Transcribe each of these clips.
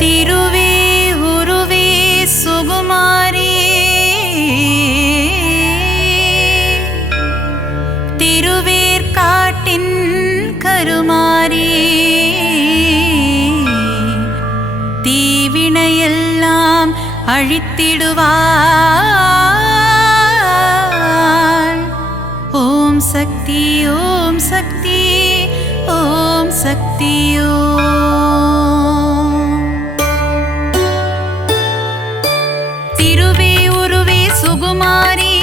திருவே உருவே சுகுமாரி திருவேற்காட்டின் கருமாரி தீவினையெல்லாம் அழித்திடுவாள். ஓம் சக்தி ஓம் சக்தி ஓம் சக்தி ஓம். திருவே உருவே சுகுமாரி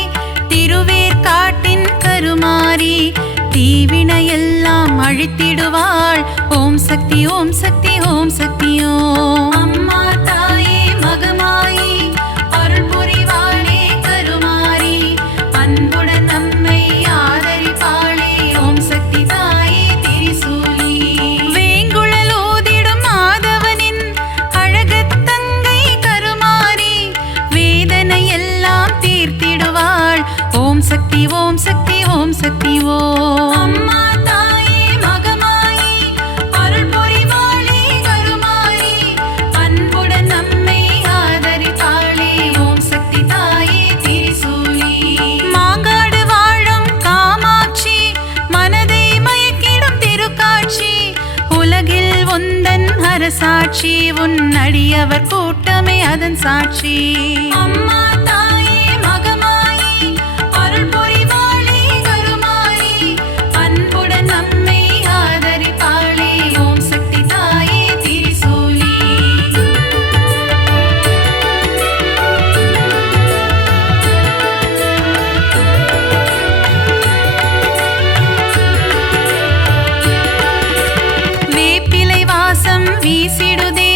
திருவேற்காட்டின் கருமாரி தீவினையெல்லாம் அழித்திடுவாள். ஓம் சக்தி ஓம் சக்தி ஓம் சக்தி ஓம். அம்மா தாயே மகமாயி அருள் புரிவாளே கருமாரி அன்புடன் நம்மை ஆதரிப்பாளே. ஓம் சக்தி தாயே திரிசூலி வேங்குழல் ஊதிடும் மாதவனின் அழகத்தங்கை கருமாரி வேதனை எல்லாம் தீர்த்திடுவாள். ஓம் சக்தி ஓம் சக்தி ஓம் சக்தி ஓம். அம்மா தாயே மகமாயி அருள் புரிவாளே கருமாரி அன்புடன் நம்மை ஆதரிப்பாளே. ஓம் சக்தி தாயே திரிசூலி மாங்காடு வாழும் காமாட்சி மனதை மயக்கிடும் திருக்காட்சி உலகில் உந்தன் அரசாட்சி உன் அடியவர் கூட்டமே அதன் சாட்சி. அம்மா தாயே மகமாயி அருள் புரிவாளே கருமாரி அன்புடன் நம்மை ஆதரிப்பாளே. ஓம் சக்தி தாயே திரிசூலி வேப்பிலை வாசம் வீசிடுதே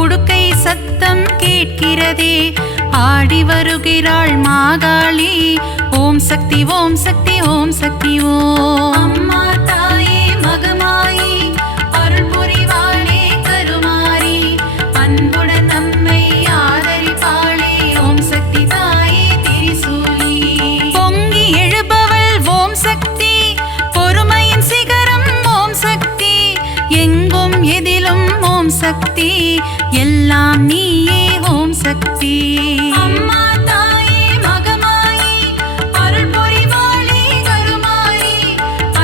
உடுக்கை சத்தம் கேட்கிறதே ஆடி வருகிறாள் மாகாளி. ஓம் சக்தி ஓம் சக்தி ஓம் சக்தி ஓம். அம்மா தாயே மகமாயி அருள் புரிவாளே கருமாரி அன்புடன் நம்மை ஆதரிப்பாளே. ஓம் சக்தி தாயே திரிசூலி பொங்கி எழுபவள் ஓம் சக்தி பொறுமையின் சிகரம் ஓம் சக்தி எங்கும் எதிலும் ஓம் சக்தி எல்லாம் நீயே ஓம் சக்தி. அம்மா தாயே மகமாயி அருள் புரிவாளே கருமாரி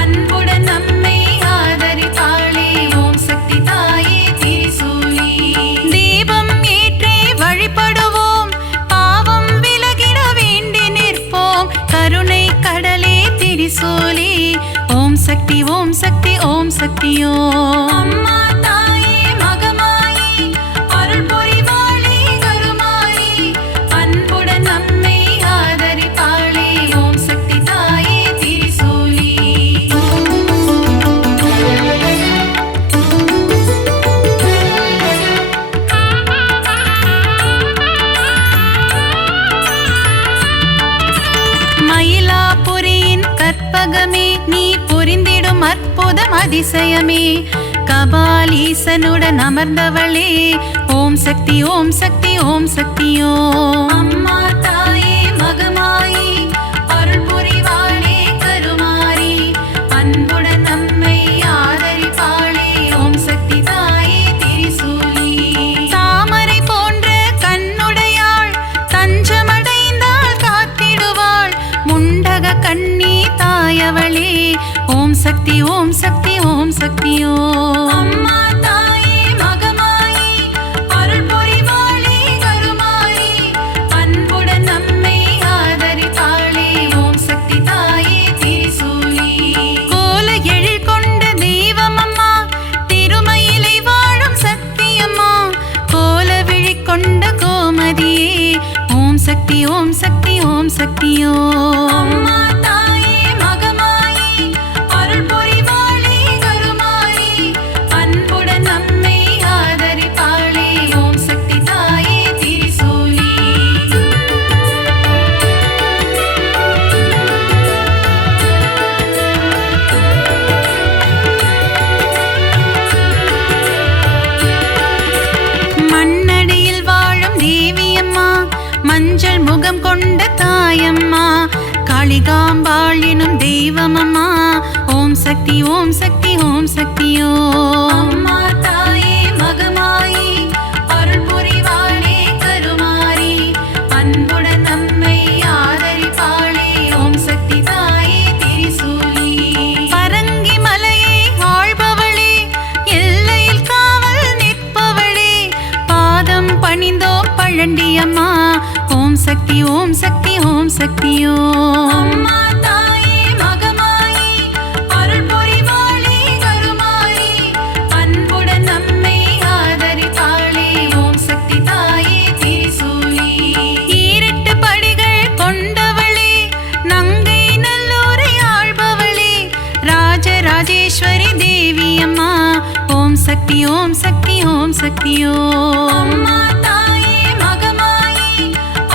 அன்புடன் நம்மை ஆதரிப்பாளே. ஓம் சக்தி தாயே திரிசூலி தீபம் ஏற்றி வழிபடுவோம் பாவம் விலகிட வேண்டி நிற்போம் கருணை கடலே திரிசூலி. ஓம் சக்தி ஓம் சக்தி ஓம் சக்தி ஓம். அம்மா தாயே மகமாயி அருள் புரிவாளே கருமாரி அன்புடன் நம்மை ஆதரிப்பாளே. ஓம் சக்தி தாயே திரிசூலி மயிலாபுரியின் கற்பகமே நீ புரிந்திடும் அற்புதம் அதிசயமே கபாலீசனுடன் அமர்ந்தவளே. ஓம் சக்தி ஓம் சக்தி ஓம் சக்தி ஓம். அம்மா தாயே மகமாயி அருள் புரிவாளே கருமாரி அன்புடன் நம்மை ஆதரிப்பாளே. ஓம் சக்தி தாயே திரிசூலி தாமரை போன்ற கண்ணுடையாள் தஞ்சமடைந்தாள் காத்திடுவாள் முண்டக கண்ணி தாயவளே. ஓம் சக்தி ஓம் சக்தி ஓம் சக்தி ஓம். அம்மா தாயே மகமாயி அருள் புரிவாளே கருமாரி அன்புடன் நம்மை ஆதரிப்பாளே. ஓம் சக்தி தாயே திரிசூலி கோல எழில் கொண்ட தெய்வமம்மா திருமயிலை வாழும் சக்தியம்மா கோல விழி கொண்ட கோமதியே. ஓம் சக்தி ஓம் சக்தி ஓம் சக்தி ஓம். அம்மா தாயே மகமாயி அருள் புரிவாளே கருமாரி அன்புடன் நம்மை ஆதரிப்பாளே. ஓம் சக்தி தாயே திரிசூலி மண்ணடியில் வாழும் தேவியம்மா மஞ்சள் முகம் கொண்ட தாயம்மா காளிகாம்பாள் எனும் தெய்வமம்மா. ஓம் சக்தி ஓம் சக்தி ஓம் சக்தி ஓம். அம்மா தாயே மகமாயி பேரண்டி அம்மா ஓம் சக்தி ஓம் சக்தி ஓம் சக்தியோ அம்மா தாயே மகமாயி அருள் புரிவாளே கருமாரி அன்புடன் நம்மை ஆதரிப்பாளே ஓம் சக்தி தாயே திரிசூலி ஈரெட்டு படிகள் கொண்டவளே நங்கை நல்லூரை ஆள்பவளே ராஜராஜேஸ்வரி தேவி அம்மா ஓம் சக்தி ஓம் சக்தி ஓம் சக்தியோ அம்மா தாயே மகமாயி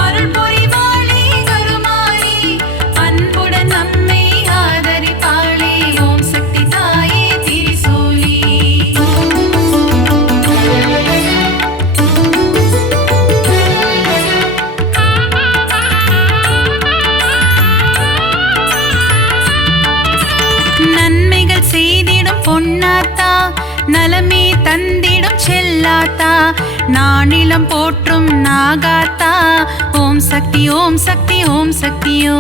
அருள் புரிவாளே கருமாரி அன்புடன் நம்மை ஆதரிப்பாளே ஓம் சக்தி தாயே திரிசூலி நன்மைகள் செய்திடும் பொன்னாத்தா நலமே தந்திடும் செல்லாத்தா நானிலம் போற்றும் நாகாத்தா ஓம் சக்தி ஓம் சக்தி ஓம் சக்தியோ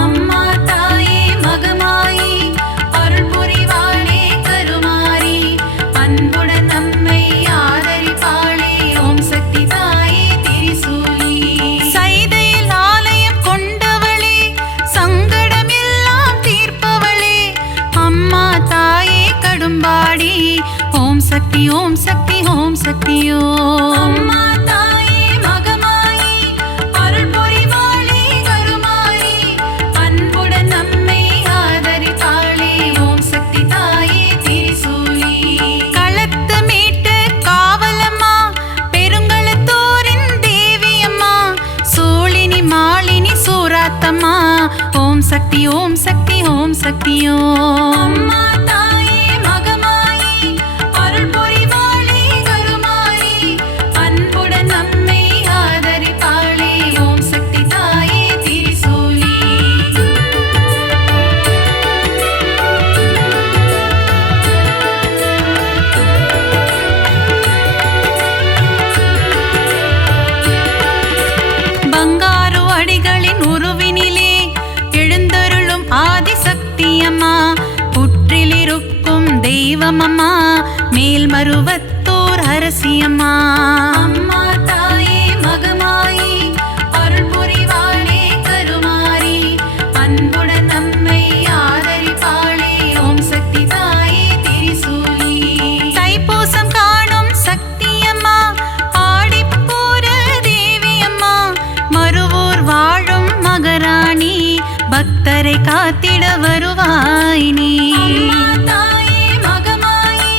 அம்மா தாயே மகமாயி அருள் புரிவாளே கருமாரி அன்புடன் நம்மை ஆதரிப்பாளே ஓம் சக்தி தாயே திரிசூலி சைதையில் ஆலயம் கொண்டவளே சங்கடம் எல்லாம் தீர்ப்பவளே அம்மா தாயே கடும்பாடி ஓம் சக்தி ஓம் சக்தி ஓம் சக்தியோ அம்மா தாயே மகமாயி அருள் புரிவாளே கருமாரி அன்புடன் நம்மை ஆதரிப்பாளே ஓம் சக்தி தாயே திரிசூலி களத்து மீட்டு காவலம்மா பெருங்களத்தோரின் தேவி அம்மா சூழினி மாலினி சூராத்தம்மா ஓம் சக்தி ஓம் சக்தி ஓம் சக்தியோ அம்மா தாயே மகமாயி அருள் புரிவாளே கருமாரி அன்புடன் நம்மை ஆதரிப்பாளே ஓம் சக்தி தாயே திரிசூலி பங்காரு அடிகளின் உருவினிலே எழுந்தருளும் ஆதிசக்தி அம்மா புற்றிலிருக்கும் தெய்வமம்மா மேல்மருவத்தூர் அரசியம்மா அம்மா தாயே மகமாயி அருள் புரிவாளே கருமாரி அன்புடன் நம்மை ஆதரிப்பாளே ஓம் சக்தி தாயே திரிசூலி தைப்பூசம் காணும் சக்தியம்மா ஆடிப்பூர தேவியம்மா மருவூர் வாழும் மகராணி பக்தரை காத்திட வருவாய் நீ தாயே மகமாயி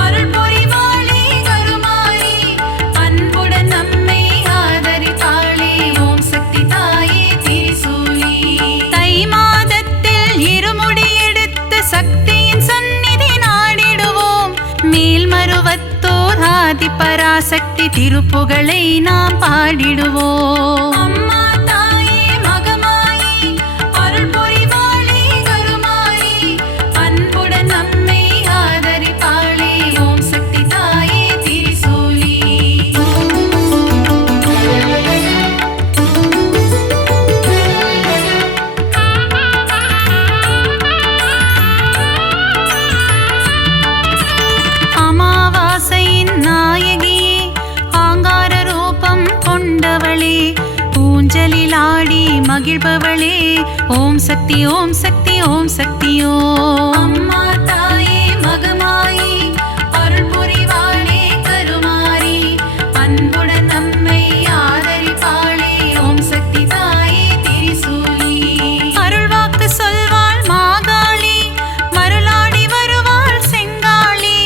அருள் புரிவாளே கருமாரி அன்புடன் நம்மை ஆதரிப்பாளே ஓம் சக்தி தாயே திரிசூலி தை மாதத்தில் இருமுடி எடுத்து சக்தியின் சந்நிதி நாடிடுவோம் மேல்மருவத்தோர் ஆதி பராசக்தி திருப்புகழை நாம் பாடிடுவோம் அம்மா தாயே மகமாயி அருள் புரிவாளே கருமாரி அன்புடன் நம்மை ஆதரிப்பாளே ஓம் சக்தி தாயே திரிசூலி அமாவாசையின் நாயகியே ஆங்கார ரூபம் கொண்டவளே ஊஞ்சலில் ஆடி மகிழ்பவளே ஓம் சக்தி ஓம் சக்தி ஓம் சக்தியோ அம்மா தாயே மகமாயி அருள் புரிவாளே கருமாரி அன்புடன் நம்மை ஆதரிப்பாளே ஓம் சக்தி தாயே திரிசூலி அருள்வாக்கு சொல்வாள் மாகாளி மருளாடி வருவாள் செங்காளி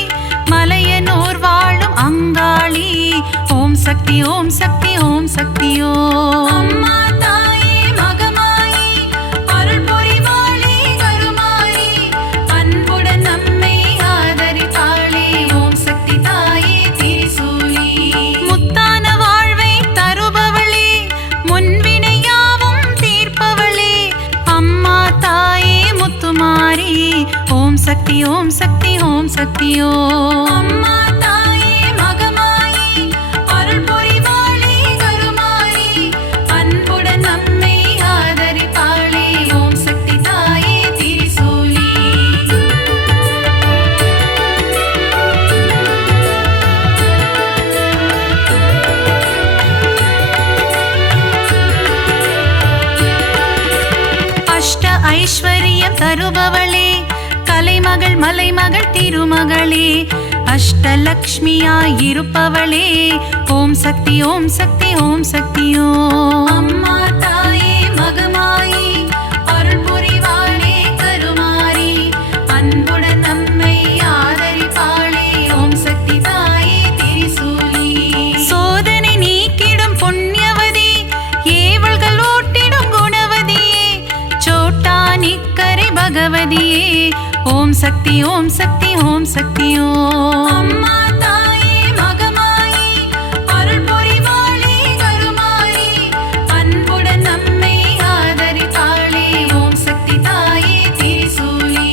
மலையனோர் வாழும் அங்காளி ஓம் சக்தி ஓம் சக்தி ஓம் சக்தியோ அம்மா தாயே மகமாயி அருள் புரிவாளே கருமாரி அன்புடன் நம்மை ஆதரிப்பாளே ஓம் சக்தி தாயே திரிசூலி முத்தான வாழ்வை தருபவளே முன்வினையாவும் தீர்ப்பவளே அம்மா தாயே முத்துமாரி ஓம் சக்தி ஓம் சக்தி ஓம் சக்தியோ அம்மா தாயே மகமாயி அருள் புரிவாளே கருமாரி தருபவளே, கலைமகள் மலைமகள் திருமகளே, அஷ்டலக்ஷ்மியாய் இருப்பவளே, ஓம் சக்தி ஓம் சக்தி ஓம் சக்தியோ. அம்மா தாயே மகமாயி அருள் புரிவாளே கருமாரி, அன்புடன் நம்மை ஆதரிப்பாளே, ஓம் சக்தி தாயே திரிசூலி. சோதனை நீக்கிடும் புண்ணியவதி, ஏவல்கள் ஓட்டிடும் குணவதியே, சோட்டா நிக்கரை பகவதியே, ஓம் சக்தி ஓம் சக்தி ஓம் சக்தியோ. அம்மா தாயே மகமாயி அருள் புரிவாளே கருமாரி, அன்புடன் நம்மை ஆதரிப்பாளே, ஓம் சக்தி தாயே திரிசூலி.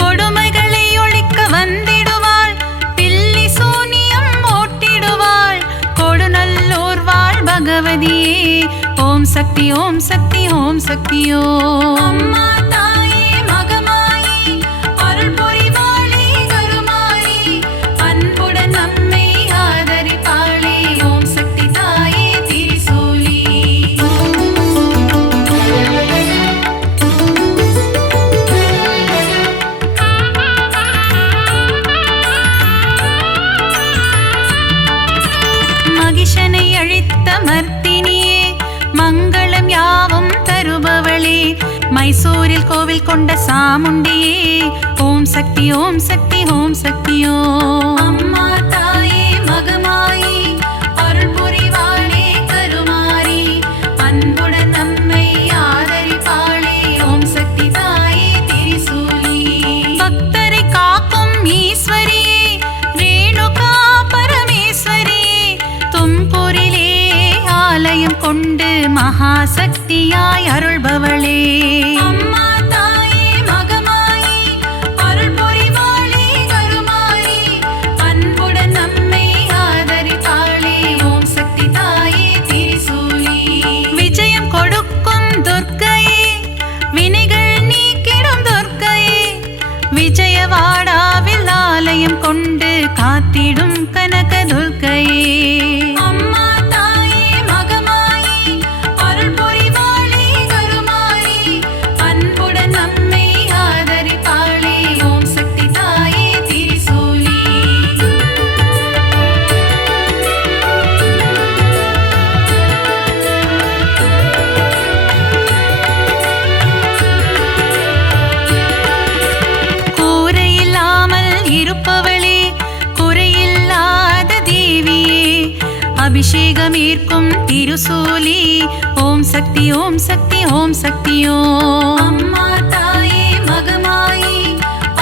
கொடுமைகளை ஒழிக்க வந்திடுவாள், பில்லி சூனியம் ஓட்டிடுவாள், கொடுநல்லோர் வாழ் பகவதியே, ஓம் சக்தி ஓம் சக்தி ஓம் சக்தியோ. அம்மா தாயே மகமாயி அருள் புரிவாளே கருமாரி, அன்புடன் நம்மை ஆதரிப்பாளே, ஓம் சக்தி தாயே திரிசூலி. மகிஷனை அழித்த மர்த்தினியே, மங்களம் யாவும் தருபவளே, மைசூரில் கோவில் கொண்ட சாமுண்டியே, ஓம் சக்தி ஓம் சக்தி ஓம் சக்தியோ. அம்மா தாயே மகமாயி அருள் புரிவாளே கருமாரி, அன்புடன் நம்மை ஆதரிப்பாளே, ஓம் சக்தி தாயே திரிசூலி. பக்தரை காக்கும் ஈஸ்வரியே, ரேணுகா பரமேஸ்வரியே, தும்பூரிலே ஆலயம் கொண்டு மகாசக்தியாய் அருள்பவளே. அம்மா தாயே மகமாயி அருள் புரிவாளே கருமாரி, அன்புடன் நம்மை ஆதரிப்பாளே, ஓம் சக்தி தாயே திரிசூலி. விஜயம் கொடுக்கும் துர்க்கையே, வினைகள் நீக்கிடும் துர்க்கையே, விஜயவாடாவில் ஆலயம் கொண்டு காத்திடும் கனக துர்க்கையே. அம்மா தாயே மகமாயி அருள் புரிவாளே கருமாரி, அன்புடன் நம்மை ஆதரிப்பாளே, ஓம் சக்தி தாயே திரிசூலி. கூரையில்லாமல் இருப்பவளே, குறையில்லாத தேவியே, அபிஷேகம் ஏற்கும் திருசூலி, ஓம் சக்தி ஓம் சக்தி ஓம் சக்தியோ. அம்மா தாயே மகமாயி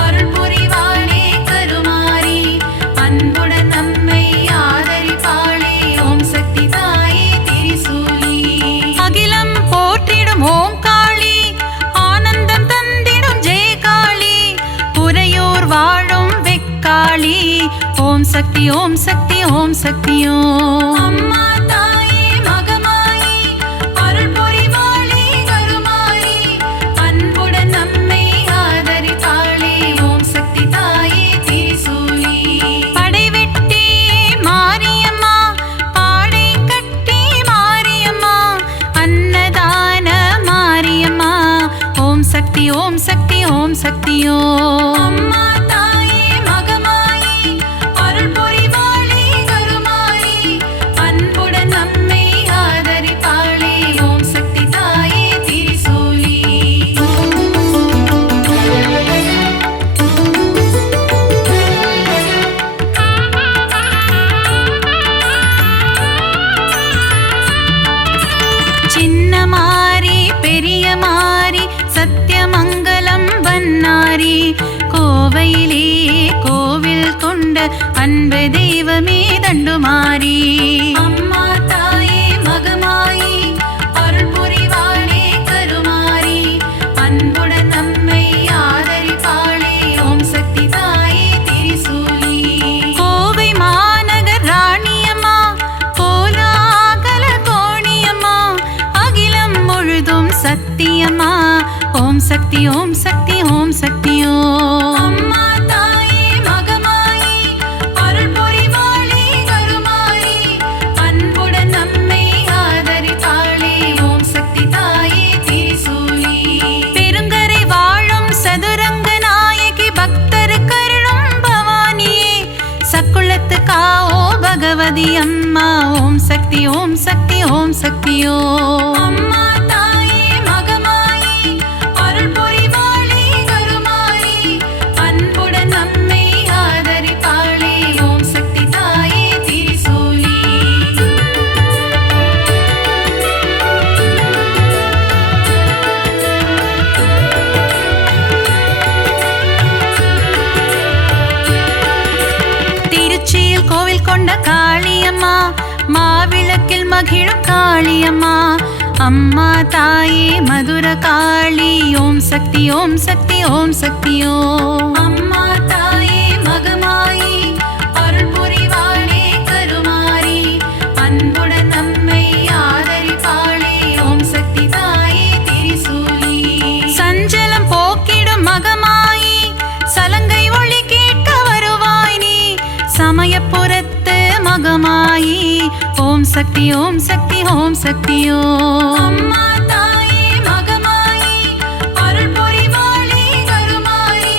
அருள் புரிவாளே கருமாரி, அன்புடன் நம்மை ஆதரிப்பாளே, ஓம் சக்தி தாயே திரிசூலி. அகிலம் போற்றிடும் ஓம் காளி, ஆனந்தம் தந்திடும் ஜெயகாளி, உறையோர் வாழும் வெக்காளி, ஓம் சக்தி ஓம் சக்தி ஓம் சக்தியோ. அம்மா தாயே மகமாயி அருள் புரிவாளே கருமாரி, அன்புடன் நம்மை ஆதரிப்பாளே, ஓம் சக்தி தாயே திரிசூலி. படைவெட்டி மாரியம்மா, பாடை கட்டி மாரியம்மா, அன்னதான மாரியம்மா, ஓம் சக்தி ஓம் சக்தி ஓம் சக்தியோ. அம்மா தாயே மகமாயி அருள் புரிவாளே கருமாரி, அன்புடன் நம்மை ஆதரிப்பாளே, ஓம் சக்தி தாயே திரிசூலி. சின்ன மாரி பெரிய மாரி, சத்தியமங்கலம் பன்னாரி, கோவையிலே கோவில் கொண்ட அன்பு தெய்வமே தண்டுமாரி. அம்மா தாயே மகமாயி அருள் புரிவாளே கருமாரி, அன்புடன் நம்மை ஆதரிப்பாளே, ஓம் சக்தி தாயே திரிசூலி. கோவை மாநகர் ராணியம்மா, கோலாகல கோணியம்மா, அகிலம் முழுதும் சத்தியம்மா, ஓம் சக்தி ஓம் சக்தி ஓம் சக்தியோ. அம்மா தாயே மகமாயி அருள் புரிவாளே கருமாரி, தா ஓ பகவதி அம்மா. ஓம் சக்தி ஓம் சக்தி ஓம் சக்தியோ. அம்மா தாயே மகமாயி அருள் புரிவாளே கருமாரி, அன்புடன் நம்மை ஆதரிப்பாளே. ஓம் சக்தி தாயே திரிசூலி. திருச்சியில் கோவில் கொண்ட காளியம்மா, மாவிளக்கில் மகிழும் காளியம்மா. அம்மா தாயே மதுர காளி. ஓம் சக்தி ஓம் சக்தி ஓம் சக்தியோ. அம்மா தாயே மகமாயி அருள் புரிவாளே கருமாரி, அன்புடன் நம்மை ஆதரிப்பாளே. ஓம் சக்தி தாயே திரிசூலி. சஞ்சலம் போக்கிடும் மகமாயி, சலங்கை ஒளி கேட்க வருவாய் நீ. சமயபுரத்து மகமாயி. ஓம் சக்தி ஓம் சக்தி ஓம் சக்தியோ. அம்மா தாயே மகமாயி அருள் புரிவாளே கருமாரி,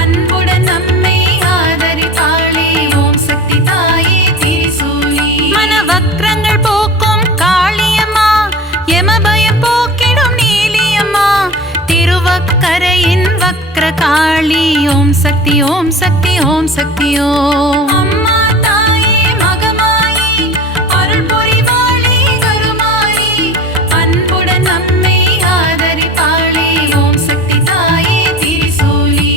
அன்புடன் நம்மை ஆதரிப்பாளே. ஓம் சக்தி தாயே திரிசூலி. மனவக்ரங்கள் போக்கும் காளியம்மா, யமபயம் போக்கிடும் நீலியம்மா. திருவக்கரையின் வக்ர காளி. ஓம் சக்தி ஓம் சக்தி ஓம் சக்தியோ. அம்மா தாயே மகமாயி அருள் புரிவாளே கருமாரி, அன்புடன் நம்மை ஆதரிப்பாளே. ஓம் சக்தி தாயே திரிசூலி.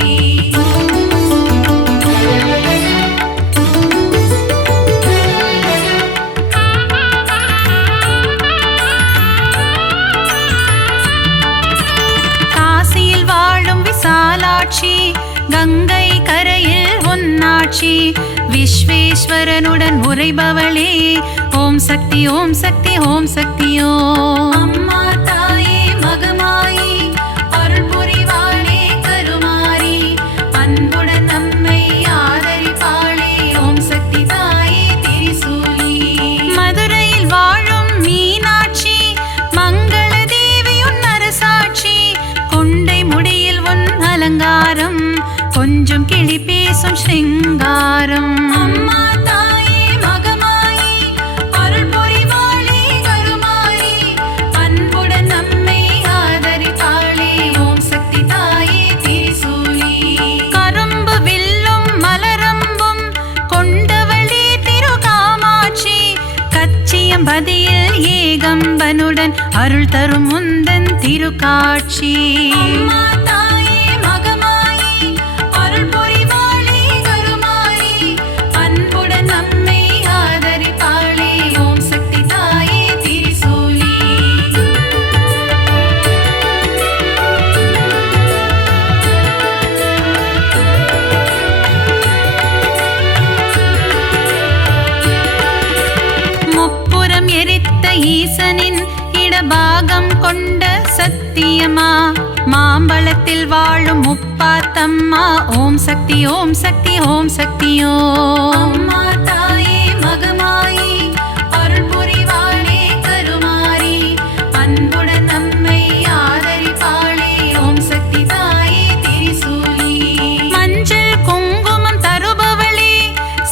காசியில் வாழும் விசாலாட்சி, கங்கை கரையில் உன்னாட்சி. விஸ்வேஸ்வரனுடன் உரைபவளே. ஓம் சக்தி ஓம் சக்தி ஓம் சக்தியோ. அம்மா தாயே மகமாயி அருள் புரிவாளே கருமாரி, அன்புடன் நம்மை ஆதரிப்பாளே. ஓம் சக்தி தாயே திரிசூலி. மதுரையில் வாழும் மீனாட்சி, மங்கள தேவியுன் அரசாட்சி. கொண்டை முடியில் உன் அலங்காரம், கொஞ்சம் கிளி பேசும் ஸ்ருங்காரம். அம்மா தாயே மகமாயி அருள் புரிவாளே கருமாரி, அன்புடன் நம்மை ஆதரிப்பாளே. ஓம் சக்தி தாயே திரிசூலி. கரும்பு வில்லும் மலரம்பும் கொண்டவளே திருகாமாட்சி. கச்சியம்பதியில் ஏகம்பனுடன் அருள் தரும் முந்தன் திருக்காட்சி. அம்மா தாயே மகமாயி அருள் புரிவாளே கருமாரி, அன்புடன் நம்மை ஆதரிப்பாளே. ஓம் சக்தி தாயே திரிசூலி. முப்புறம் எரித்த ஈசனின் இடபாகம் கொண்ட சத்தியமா. மாம்பழத்தில் வாழும் முப்பாத்தம்மா. ஓம் சக்தி ஓம் சக்தி ஓம் சக்தியோ. அம்மா தாயே மகமாயி அருள் புரிவாளே கருமாரி, அன்புடன் நம்மை ஆதரிப்பாளே. ஓம் சக்தி தாயே திரிசூலி. மஞ்சள் குங்குமம் தருபவளே,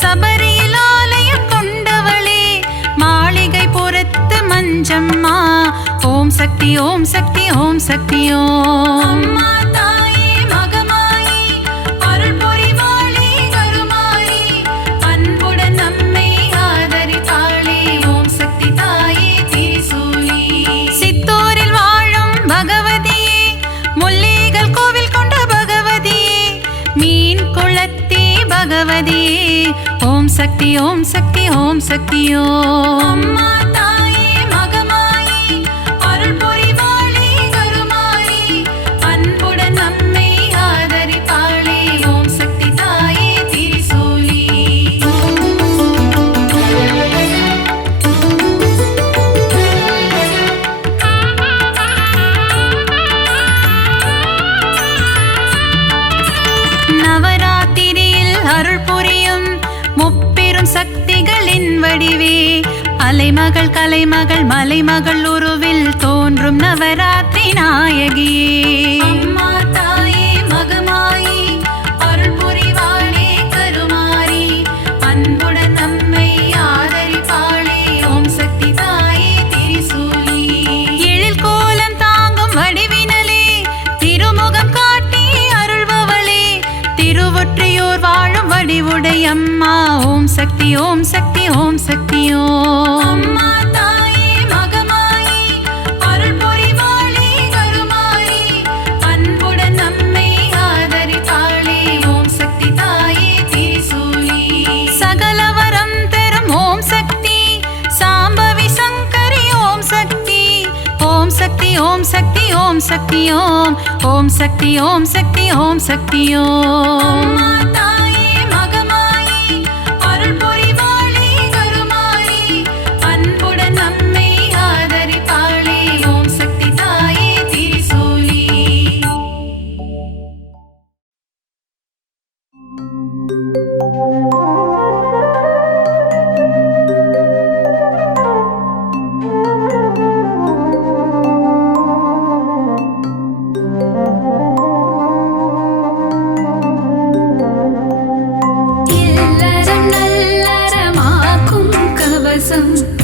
சபரியில் ஆலயம் கொண்டவளே. மாளிகை புறத்து மஞ்சம்மா. ஓம் சக்தி ஓம் சக்தி ஓம் சக்தியோ. அம்மா தாயே மகமாயி அருள் புரிவாளே கருமாரி, அன்புடன் நம்மை ஆதரிப்பாளே. ஓம் சக்தி தாயே திரிசூலி. சித்தூரில் வாழும் பகவதியே, முல்லைகள் கோவில் கொண்ட பகவதியே. மீன் குளத்தே பகவதியே. ஓம் சக்தி ஓம் சக்தி ஓம் சக்தியோ. அம்மா தாயே மகமாயி அருள் புரிவாளே கருமாரி, அன்புடன் நம்மை ஆதரிப்பாளே. ஓம் சக்தி தாயே திரிசூலி. நவராத்திரியில் அருள் புரியும் முப்பெரும் சக்திகளின் வடிவே. அலைமகள் கலைமகள் மலைமகள் உருவில் தோன்றும் நவராத்திரி நாயகியே. அம்மா தாயே மகமாயி அருள் புரிவாளே கருமாரி, அன்புடன் அம்மா ஓம் சக்தி ஓம் சக்தி ஓம் சக்தி ஓம் அம்மா தாயே மகமாயி அருள் புரிவாளே கருமாயி அன்புடன் நம்மை ஆதரிப்பாளே ஓம் சக்தி தாயே திரிசூலி சகலவரம் தரும் ஓம் சக்தி சாம்பவி சங்கரி ஓம் சக்தி ஓம் சக்தி ஓம் சக்தி ஓம் சக்தி ஓம் ஓம் சக்தி ஓம் சக்தி ஓம் சக்தி ஓம்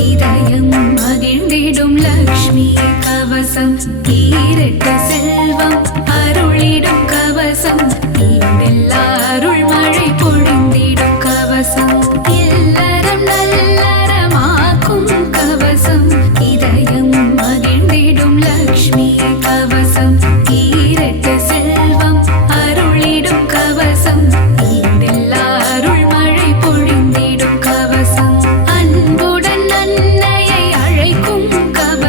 இதயம் மகிழ்ந்திடும் லக்ஷ்மி கவசம் ஈரட்ட செல்வம் அருளிடும் கவசம் ஈடெல்லா அருள் மழை பொழிந்திடும் கவசம் இல்லறம் நல்லறமாக்கும் கவசம் இதயம் மகிழ்ந்திடும் லக்ஷ்மி கவசம் ஈரட்ட செல்வம் அருளிடும் கவசம் ஈடெல்லா அருள் மழை பொழிந்திடும் கவசம் அன்புடன் அன்னையை அழைக்கும் கவசம்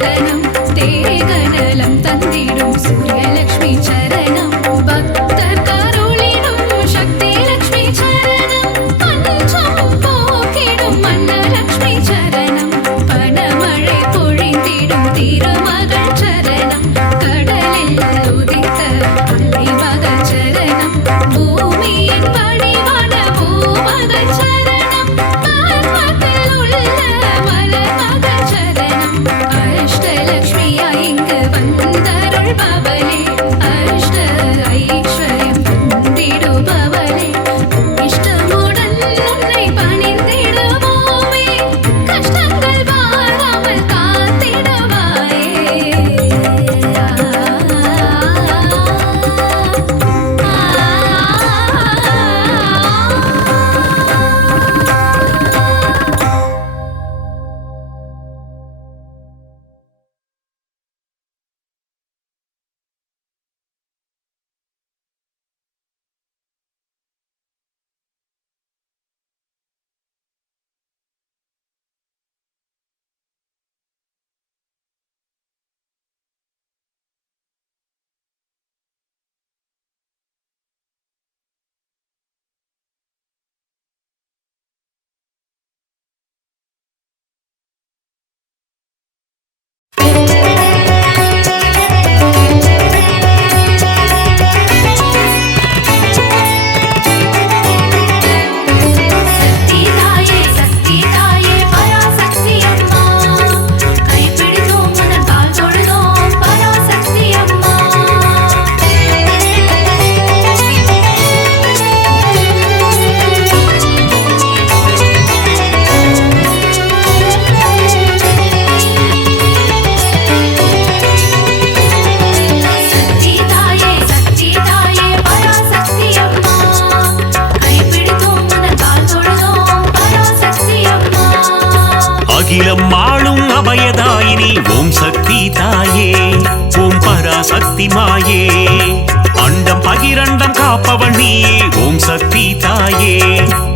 சரணம் தேகநலம் தந்திடும் சூரியலக்ஷ்மி சரணம் பக்தர் கருளிடும் சக்தி லக்ஷ்மி சரணம் பஞ்சம் போக்கிடும் அன்னலக்ஷ்மி சரணம் பணமழை பொழிந்திடும் திருமகள் சரணம் கடலில் உதித்த அலைமகள் சரணம் பூமியின் பணிவான பூமகள் சரணம் பத்மத்தில் உள்ள மலர்மகள் சரணம் அஷ்டலக்ஷ்மியாய் இங்கு வந்தருள்பவளே அஷ்ட ஐஸ்வர்யம் தந்திடுபவளே இஷ்டமுடன் உன்னை பணிந்திடுவோமே கஷ்டங்கள் வாராமல் காத்திடுவாயே அகிலம் ஆளும் அபயதாயினி ஓம் சக்தி தாயே ஓம் பராசக்தி மாயே அண்டம் பகிரண்டம் காப்பவள் நீயே ஓம் சக்தி தாயே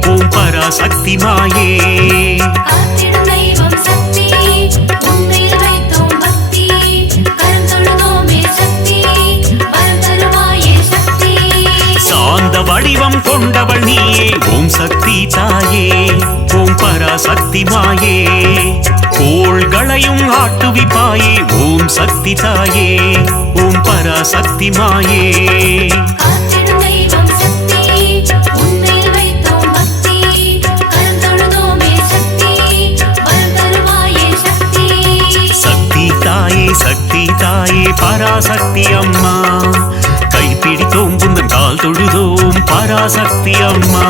ஓம் பராசக்தி மாயே காத்திடும் தெய்வம் சக்தி உன்மேல் வைத்தோம் பக்தி கரம் தொழுதோமே சக்தி வரம் தருவாயே சக்தி சாந்த வடிவம் கொண்டவள் நீயே ஓம் சக்தி தாயே ஓம் பராசக்தி மாயே கோள்களையும் ஆட்டுவிப்பாயே ஓம் சக்தி தாயே ஓம் பராசக்தி மாயே காத்திடும் தெய்வம் சக்தி உன்மேல் வைத்தோம் பக்தி கரம் தொழுதோமே சக்தி வரம் தருவாயே சக்தி சக்தி தாயே பராசக்தி அம்மா கைப்பிடித்தோம் குந்தன் கால் தொழுதோம் பராசக்தி அம்மா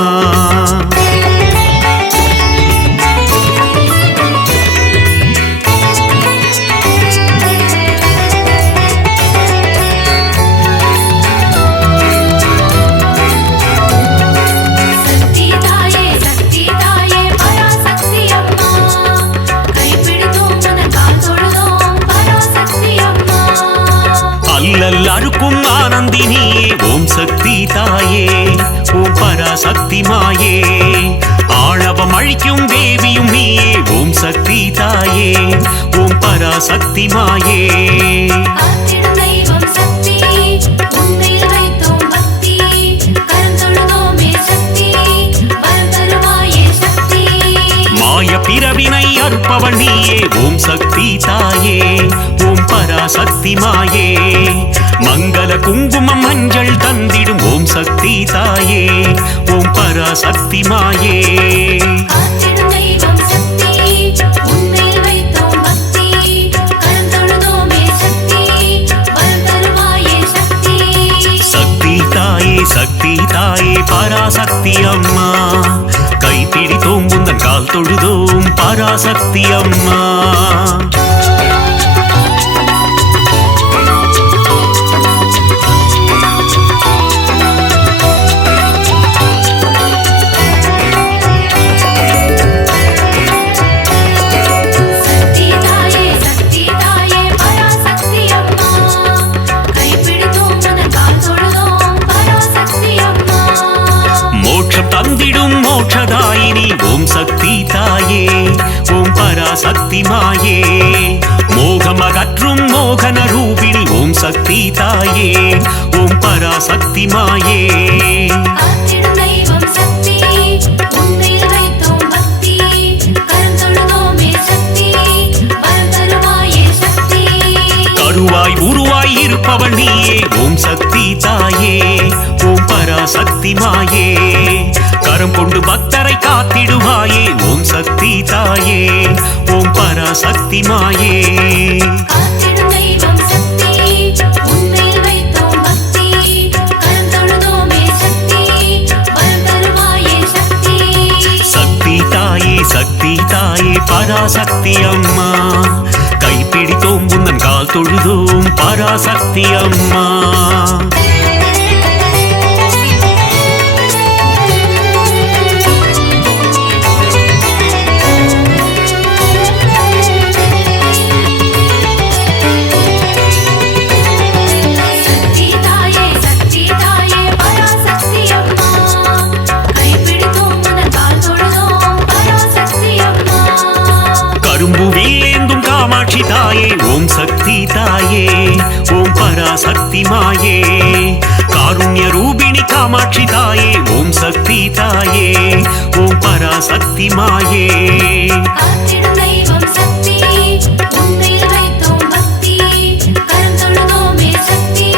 அருக்கும் ஆனந்தினியே ஓம் சக்தி தாயே ஓம் பராசக்தி மாயே ஆணவம் அழிக்கும் தேவியும் நீயே ஓம் சக்தி தாயே ஓம் பராசக்தி மாயே காத்திடும் தெய்வம் சக்தி உன்மேல் வைத்தோம் பக்தி கரம் தொழுதோமே சக்தி வரம் தருவாயே சக்தி மாய பிறவினை அறுப்பவள் நீயே ஓம் சக்தி தாயே ஓம் பராசக்தி மாயே மங்கள குங்குமம் மஞ்சள் தந்திடும் ஓம் சக்தி தாயே ஓம் பராசக்தி மாயே காத்திடும் தெய்வம் சக்தி உன்மேல் வைத்தோம் பக்தி கரம் தொழுதோமே சக்தி வரம் தருவாயே சக்தி சக்தி தாயே பராசக்தி அம்மா கைப்பிடித்தோம் குந்தன் கால் தொழுதோம் பராசக்தி அம்மா தந்திடும் மோட்சதாயினி ஓம் சக்தி தாயே ஓம் பராசக்தி மாயே மோகன ரூபிணி ஓம் சக்தி தாயே ஓம் பராசக்தி மாயே காத்திடும் தெய்வம் சக்தி உன்மேல் வைத்தோம் பக்தி கரம் தொழுதோமே சக்தி வரம் தருவாயே சக்தி கருவாய் உருவாய் இருப்பவள் நீயே ஓம் சக்தி தாயே ஓம் பராசக்தி மாயே கரம் கொண்டு பக்தரை காத்திடுவாயே ஓம் சக்தி தாயே ஓம் பராசக்தி மாயே காத்திடும் தெய்வம் சக்தி உன்மேல் வைத்தோம் பக்தி கரம் தொழுதோமே சக்தி வரம் தருவாயே சக்தி சக்தி தாயே பராசக்தி அம்மா கைப்பிடித்தோம் உந்தன் கால் தொழுதோம் பராசக்தி அம்மா காமாட்சி தாயே ஓம் சக்தி தாயே ஓம் பராசக்தி மாயே காருண்ய ரூபிணி காமாட்சி தாயே ஓம் சக்தி தாயே ஓம் பராசக்தி மாயே காத்திடும் தெய்வம் சக்தி உன்மேல் வைத்தோம் பக்தி கரம் தொழுதோமே சக்தி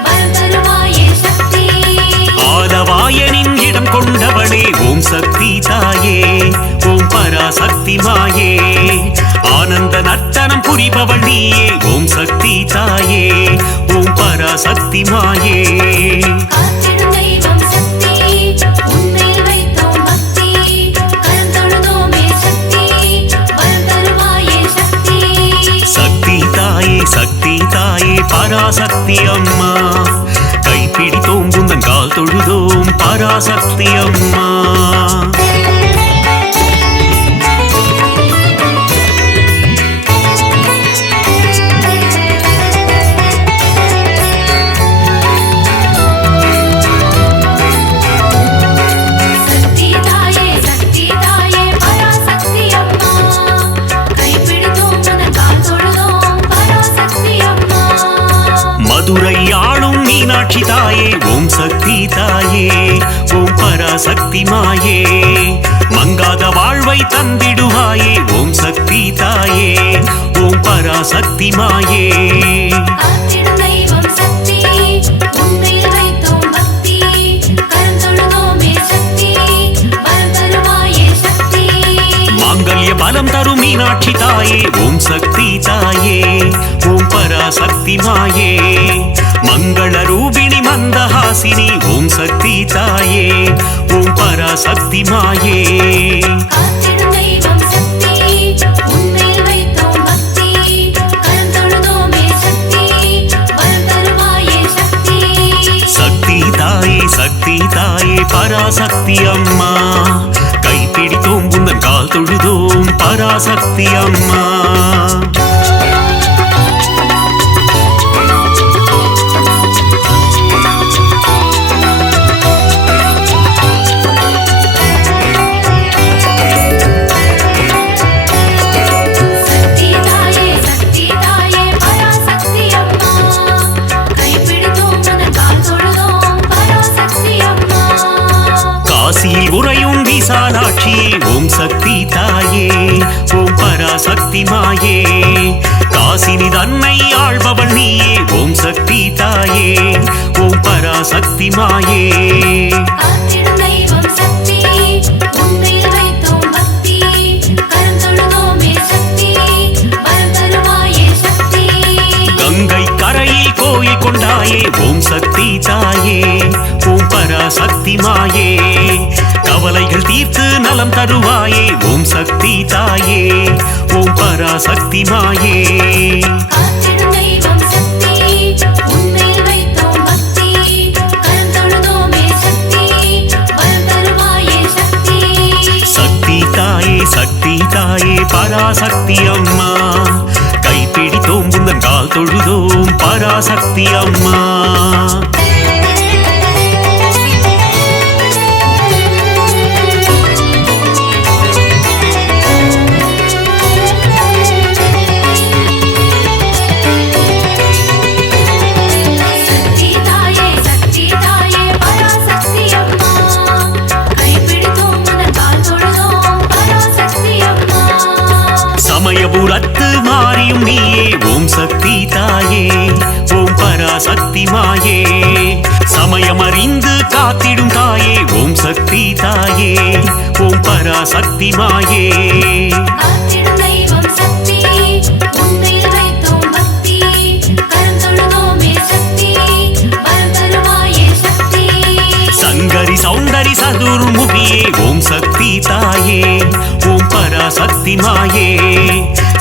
வரம் தருவாயே சக்தி ஆலவாயனின் இடம் கொண்டவளே ஓம் சக்தி தாயே ஓம் பராசக்தி மாயே ஆனந்த நர்த்தனம் புரிபவள் நீயே ஓம் சக்தி தாயே ஓம் பராசக்தி மாயே காத்திடும் தெய்வம் சக்தி உன்மேல் வைத்தோம் பக்தி கரம் தொழுதோமே சக்தி வரம் தருவாயே சக்தி சக்தி தாயே பராசக்தி அம்மா கைப்பிடித்தோம் உந்தன் கால் தொழுதோம் பராசக்தி அம்மா மதுரை ஆளும் மீனாட்சி தாயே ஓம் சக்தி தாயே ஓம் பராசக்தி மாயே மங்காத வாழ்வை தந்திடுவாயே ஓம் சக்தி தாயே ஓம் பராசக்தி மாயே காத்திடும் தெய்வம் சக்தி உன்மேல் வைத்தோம் பக்தி கரம் தொழுதோமே சக்தி வரம் தருவாயே சக்தி மாங்கல்ய பலம் தரும் மீனாட்சி தாயே ஓம் சக்தி தாயே ஓம் பராசக்தி மாயே மங்கள ரூபிணி மந்தஹாசினி ஓம் சக்தி தாயே ஓம் பராசக்தி மாயே காத்திடும் தெய்வம் சக்தி உன்மேல் வைத்தோம் பக்தி கரம் தொழுதோமே சக்தி வரம் தருவாயே சக்தி சக்தி தாயே பராசக்தி அம்மா கைப்பிடித்தோம் உந்தன் கால் தொழுதோம் பராசக்தி அம்மா காசியில் உறையும் விசாலாட்சியே ஓம் சக்தி தாயே ஓம் பராசக்தி மாயே காசினி தன்னை ஆள்பவள் நீயே ஓம் சக்தி தாயே ஓம் பராசக்தி மாயே காத்திடும் தெய்வம் சக்தி உன்மேல் வைத்தோம் பக்தி கரம் தொழுதோமே சக்தி வரம் தருவாயே சக்தி கங்கை கரையில் கோயில் கொண்டாயே ஓம் சக்தி தாயே ஓம் பராசக்தி மாயே கவலைகள் தீர்த்து நலம் தருவாயே ஓம் சக்தி தாயே ஓம் பராசக்தி மாயே காத்திடும் தெய்வம் சக்தி உன்மேல் வைத்தோம் பக்தி கரம் தொழுதோமே சக்தி வரம் தருவாயே சக்தி சக்தி தாயே பராசக்தி அம்மா கைப்பிடித்தோம் உந்தன் கால் தொழுதோம் பராசக்தி அம்மா பராசக்தி மாயே. காத்திடும் தெய்வம் சக்தி, உன்மேல் வைத்தோம் பக்தி, கரம் தொழுதோமே சக்தி, வரம் தருவாயே சக்தி. சங்கரி சௌந்தரி சதுர்முகியே ஓம் சக்தி தாயே, ஓம் பராசக்தி மாயே.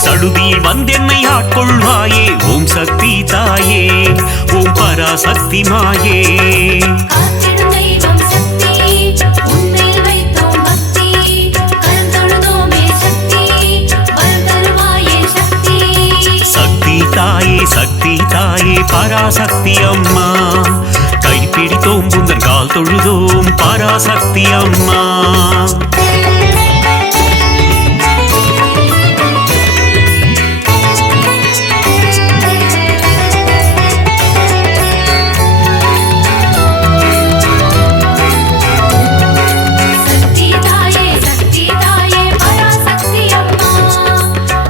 சடுதியில் வந்தென்னை ஆட்கொள்வாயே ஓம் சக்தி தாயே, ஓம் பராசக்தி மாயே. காத்திடும் தெய்வம் சக்தி, உன்மேல் வைத்தோம் பக்தி, கரம் தொழுதோமே சக்தி, வரம் தருவாயே சக்தி. சக்தி தாயே சக்தி தாயே பராசக்தி அம்மா, கைப்பிடித்தோம் புந்தன் கால் தொழுதோம் பராசக்தி அம்மா. சக்தி தாயே சக்தி தாயே பராசக்தி அம்மா,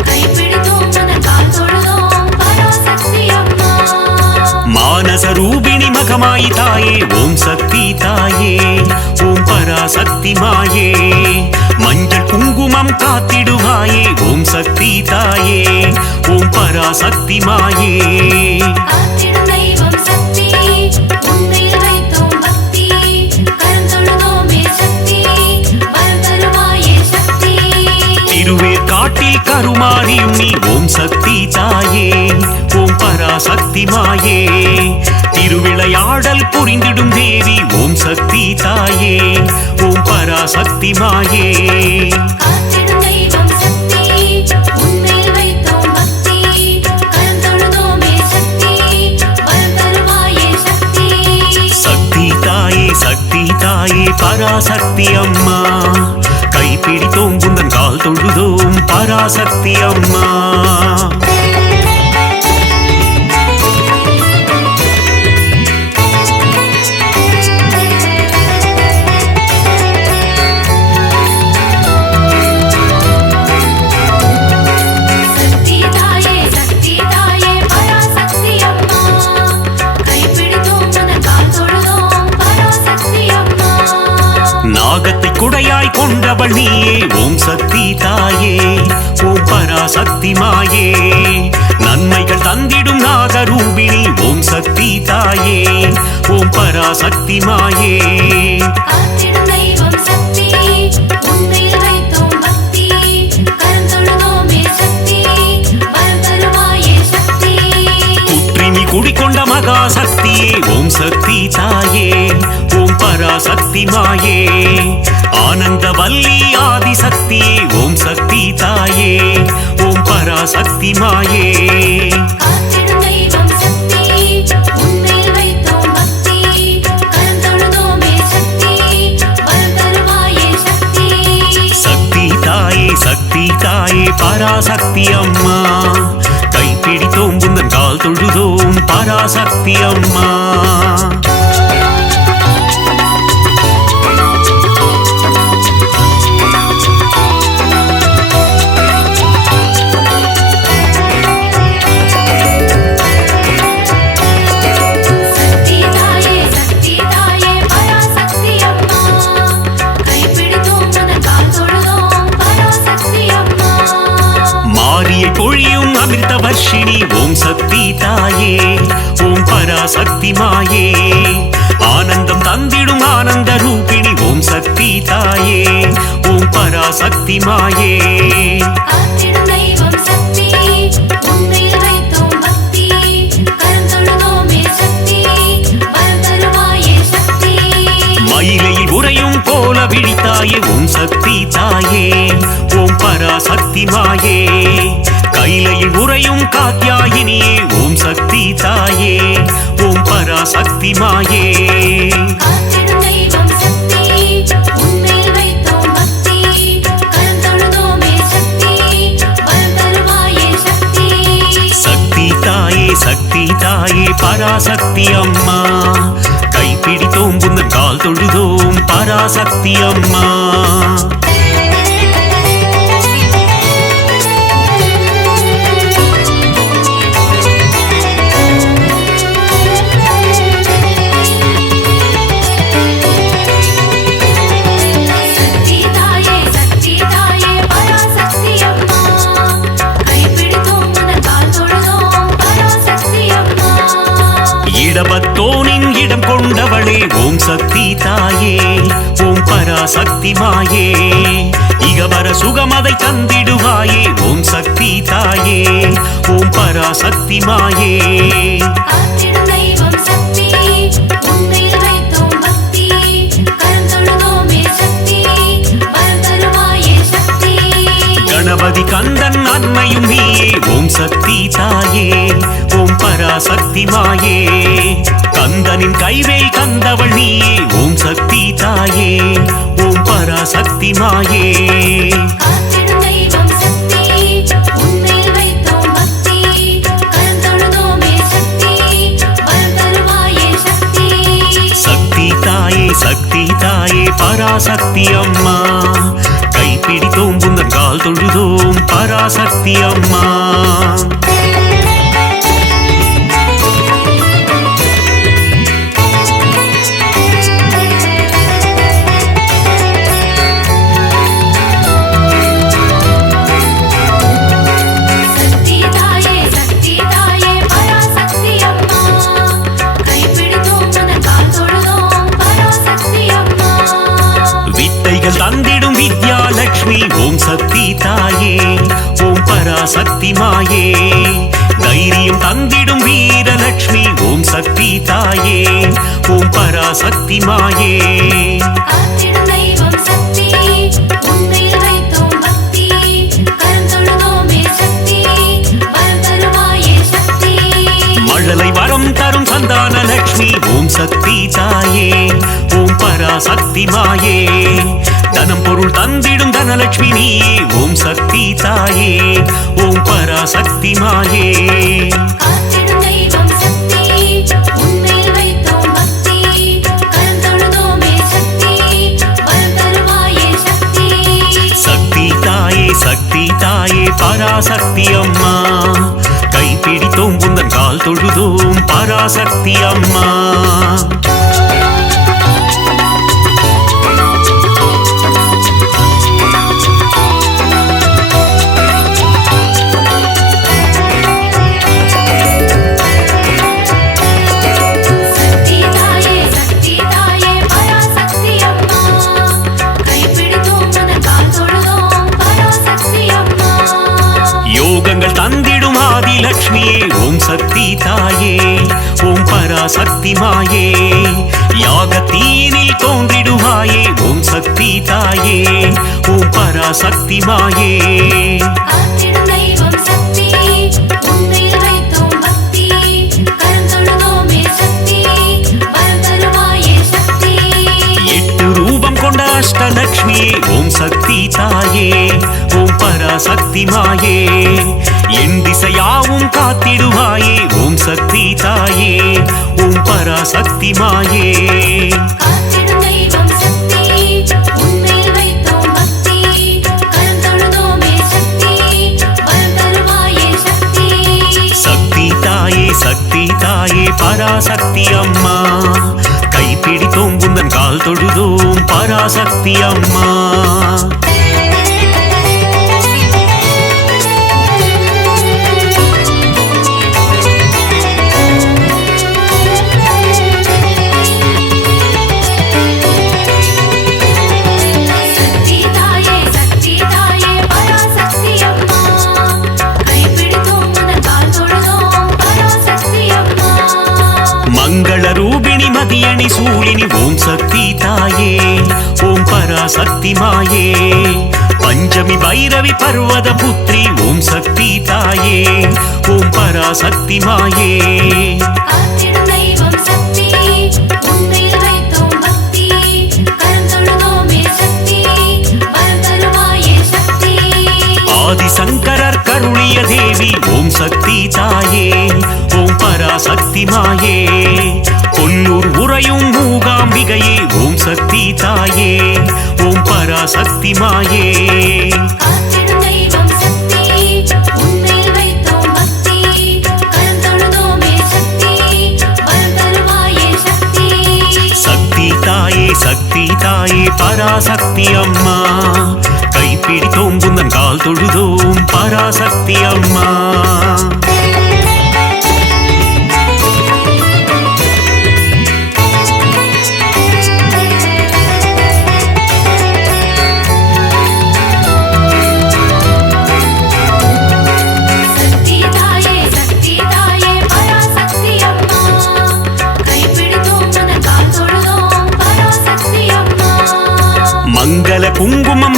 கைப்பிடித்தோம் உனது கால் தொழுதோம் பராசக்தி அம்மா. மானச ரூபிணி மகமாயி தாயே ஓம் சக்தி தாயே, ஓம் பராசக்தி மாயே. மஞ்சள் குங்குமம் காத்திடுவாயே ஓம் சக்தி தாயே, ஓம் பராசக்தி மாயே. காத்திடும் தெய்வம் சக்தி, உன்மேல் வைத்தோம் பக்தி, கரம் தொழுதோமே சக்தி, வரம் தருவாயே சக்தி. திருவேற்காட்டில் கருமாரியும் நீ ஓம் சக்தி தாயே, ஓம் பராசக்தி மாயே. திருவிளையாடல் புரிந்திடும் தேவி ஓம் சக்தி தாயே, ஓம் பராசக்தி மாயே. காத்திடும் தெய்வம் சக்தி, உன்மேல் வைத்தோம் பக்தி, கரம் தொழுதோமே சக்தி, வரம் தருவாயே சக்தி. சக்தி தாயே சக்தி தாயே பராசக்தி அம்மா, கைப்பிடித்தோம் புந்தன் கால் தொழுதோம் பராசக்தி அம்மா. சக்தி தாயே சக்தி தாயே பராசக்தி அம்மா, கைப்பிடித்தோம் உனது கால் தொழுதோம் பராசக்தி அம்மா. நாகத்தை குடையாய் கொண்டவள் நீயே ஓம் சக்தி தாயே, ஓம் பராசக்தி மாயே. நன்மைகள் தந்திடும் நாகரூபிணி ஓம் சக்தி தாயே, ஓம் பராசக்தி மாயே. காத்திடும் தெய்வம் சக்தி, உன்மேல் வைத்தோம் பக்தி, கரம் தொழுதோமே சக்தி, வரம் தருவாயே சக்தி. புற்றினி குடிக்கொண்ட மகாசக்தியே ஓம் சக்தி தாயே, ஓம் பராசக்தி மாயே. ஆனந்த வல்லி ஆதிசக்தியே ஓம் சக்தி தாயே, ஓம் பராசக்தி மாயே. காத்திடும் தெய்வம் சக்தி, உன்மேல் வைத்தோம் பக்தி, கரம் தொழுதோமே சக்தி, வரம் தருவாயே சக்தி. சக்தி தாயே சக்தி தாயே பராசக்தி அம்மா, கைப்பிடித்தோம் புந்தன் கால் தொழுதோம் பராசக்தி அம்மா. சக்தி தாயே சக்தி தாயே பராசக்தி அம்மா, கைப்பிடித்தோம் உனது கால் தொழுதோம் பராசக்தி அம்மா. மாரியை பொழியும் அமிர்த வர்ஷினி ஓம் சக்தி தாயே, ஓம் பராசக்தி மாயே. ஆனந்தம் தந்திடும் ஆனந்த ரூபிணி ஓம் சக்தி தாயே, ஓம் பராசக்தி மாயே. காத்திடும் தெய்வம் சக்தி, உன்மேல் வைத்தோம் பக்தி, கரம் தொழுதோமே சக்தி, வரம் தருவாயே சக்தி. மயிலையில் உறையும் கோல விழித்தாயே ஓம் சக்தி தாயே, ஓம் பராசக்தி மாயே. கைலையில் உறையும் காத்யாயினியே ஓம் சக்தி தாயே, ஓம் பராசக்தி மாயே. காத்திடும் தெய்வம் சக்தி, உன்மேல் வைத்தோம் பக்தி, கரம் தொழுதோமே சக்தி, வரம் தருவாயே சக்தி. சக்தி தாயே சக்தி தாயே பராசக்தி அம்மா, கைப்பிடித்தோம் புந்தன் கால் தொழுதோம் பராசக்தி அம்மா. சக்தி தாயே இடபத்தோனின் இடம் கொண்டவளே ஓம் சக்தி தாயே ஓம் பராசக்தி மாயே இகவர சுகமதை தந்திடுவாயே ஓம் சக்தி தாயே ஓம் பராசக்தி மாயே கணபதி கந்தன் அன்னையும் நீயே ஓம் சக்தி தாயே ஓம் பராசக்தி மாயே கந்தனின் கைவேல் கந்தவள் நீயே ஓம் சக்தி தாயே ஓம் பராசக்தி மாயே சக்தி தாயே சக்தி தாயே பராசக்தி அம்மா கைப்பிடித்தோம் புந்தன் கால் தொழுதோம் பராசக்தி அம்மா தந்திடும் வித்யாலட்சுமி ஓம் சக்தி தாயே ஓம் பராசக்தி மாயே தைரியம் தந்திடும் வீரலட்சுமி ஓம் சக்தி தாயே ஓம் பராசக்தி மாயே மழலை வரம் தரும் சந்தான லட்சுமி ஓம் சக்தி தாயே ஓம் பராசக்தி மாயே தனம் பொருள் தந்திடும் தனலட்சுமி நீயே ஓம் சக்தி தாயே ஓம் பராசக்தி மாயே சக்தி தாயே சக்தி தாயே பராசக்தி அம்மா கைப்பிடித்தோம் புந்தன் கால் தொழுதோம் பராசக்தி அம்மா தந்திடும் ஆதிலட்சுமியே ஓம் சக்தி தாயே ஓம் பராசக்தி மாயே யாகத்தீனில் தோன்றிடுவாயே ஓம் சக்தி தாயே ஓம் பராசக்தி மாயே எட்டு ரூபம் கொண்ட அஷ்டலட்சுமியே ஓம் சக்தி தாயே ஓம் பராசக்தி மாயே என் திசையாவும் காத்திடுவாயே ஓம் சக்தி தாயே ஓம் பராசக்தி மாயே சக்தி தாயே சக்தி தாயே பராசக்தி அம்மா கைப்பிடித்தோம் புந்தன் கால் தொழுதோம் பராசக்தி அம்மா மங்கள ரூபிணி மதியணி சூழினி ஓம் சக்தி தாயே ஓம் பராசக்தி மாயே பஞ்சமி பைரவி பர்வத புத்ரி ஓம் சக்தி தாயே ஓம் பராசக்தி மாயே ஆதிசங்கரர் கருணிய தேவி ஓம் சக்தி தாயே ஓம் பராசக்தி மாயே கொல்லூர் உறையும் மூகாம்பிகையே ஓம் சக்தி தாயே ஓம் பராசக்தி மாயே சக்தி தாயே சக்தி தாயே பராசக்தி அம்மா கைப்பிடித்தோம் புந்தன் கால் தொழுதோம் பராசக்தி அம்மா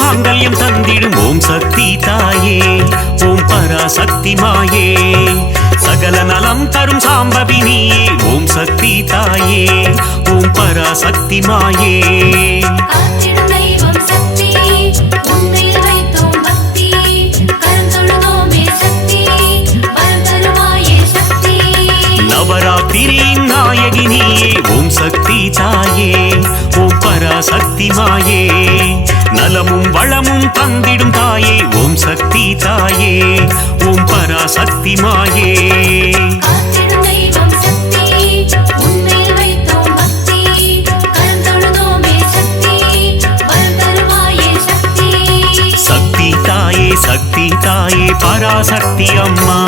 மாங்கல்யம் தந்திடும் ஓம் சக்தி தாயே ஓம் பராசக்தி மாயே சகல நலம் தரும் சாம்பவி நீயே ஓம் சக்தி தாயே ஓம் பராசக்தி மாயே காத்திடும் தெய்வம் சக்தி உன்னில் வைத்தோம் பக்தி கரந்தொழுதோமே சக்தி வரம் தருவாயே சக்தி நவராத்திரியின் நாயகி நீயே ஓம் சக்தி தாயே ஓம் பராசக்தி மாயே நலமும் வளமும் தந்திடும் தாயே ஓம் சக்தி தாயே ஓம் பராசக்தி மாயே காத்திடும் தெய்வம் சக்தி உன்னில் வைத்தோம் பக்தி கரந்தொழுதோமே சக்தி வரம் தருவாயே சக்தி சக்தி தாயே பராசக்தி அம்மா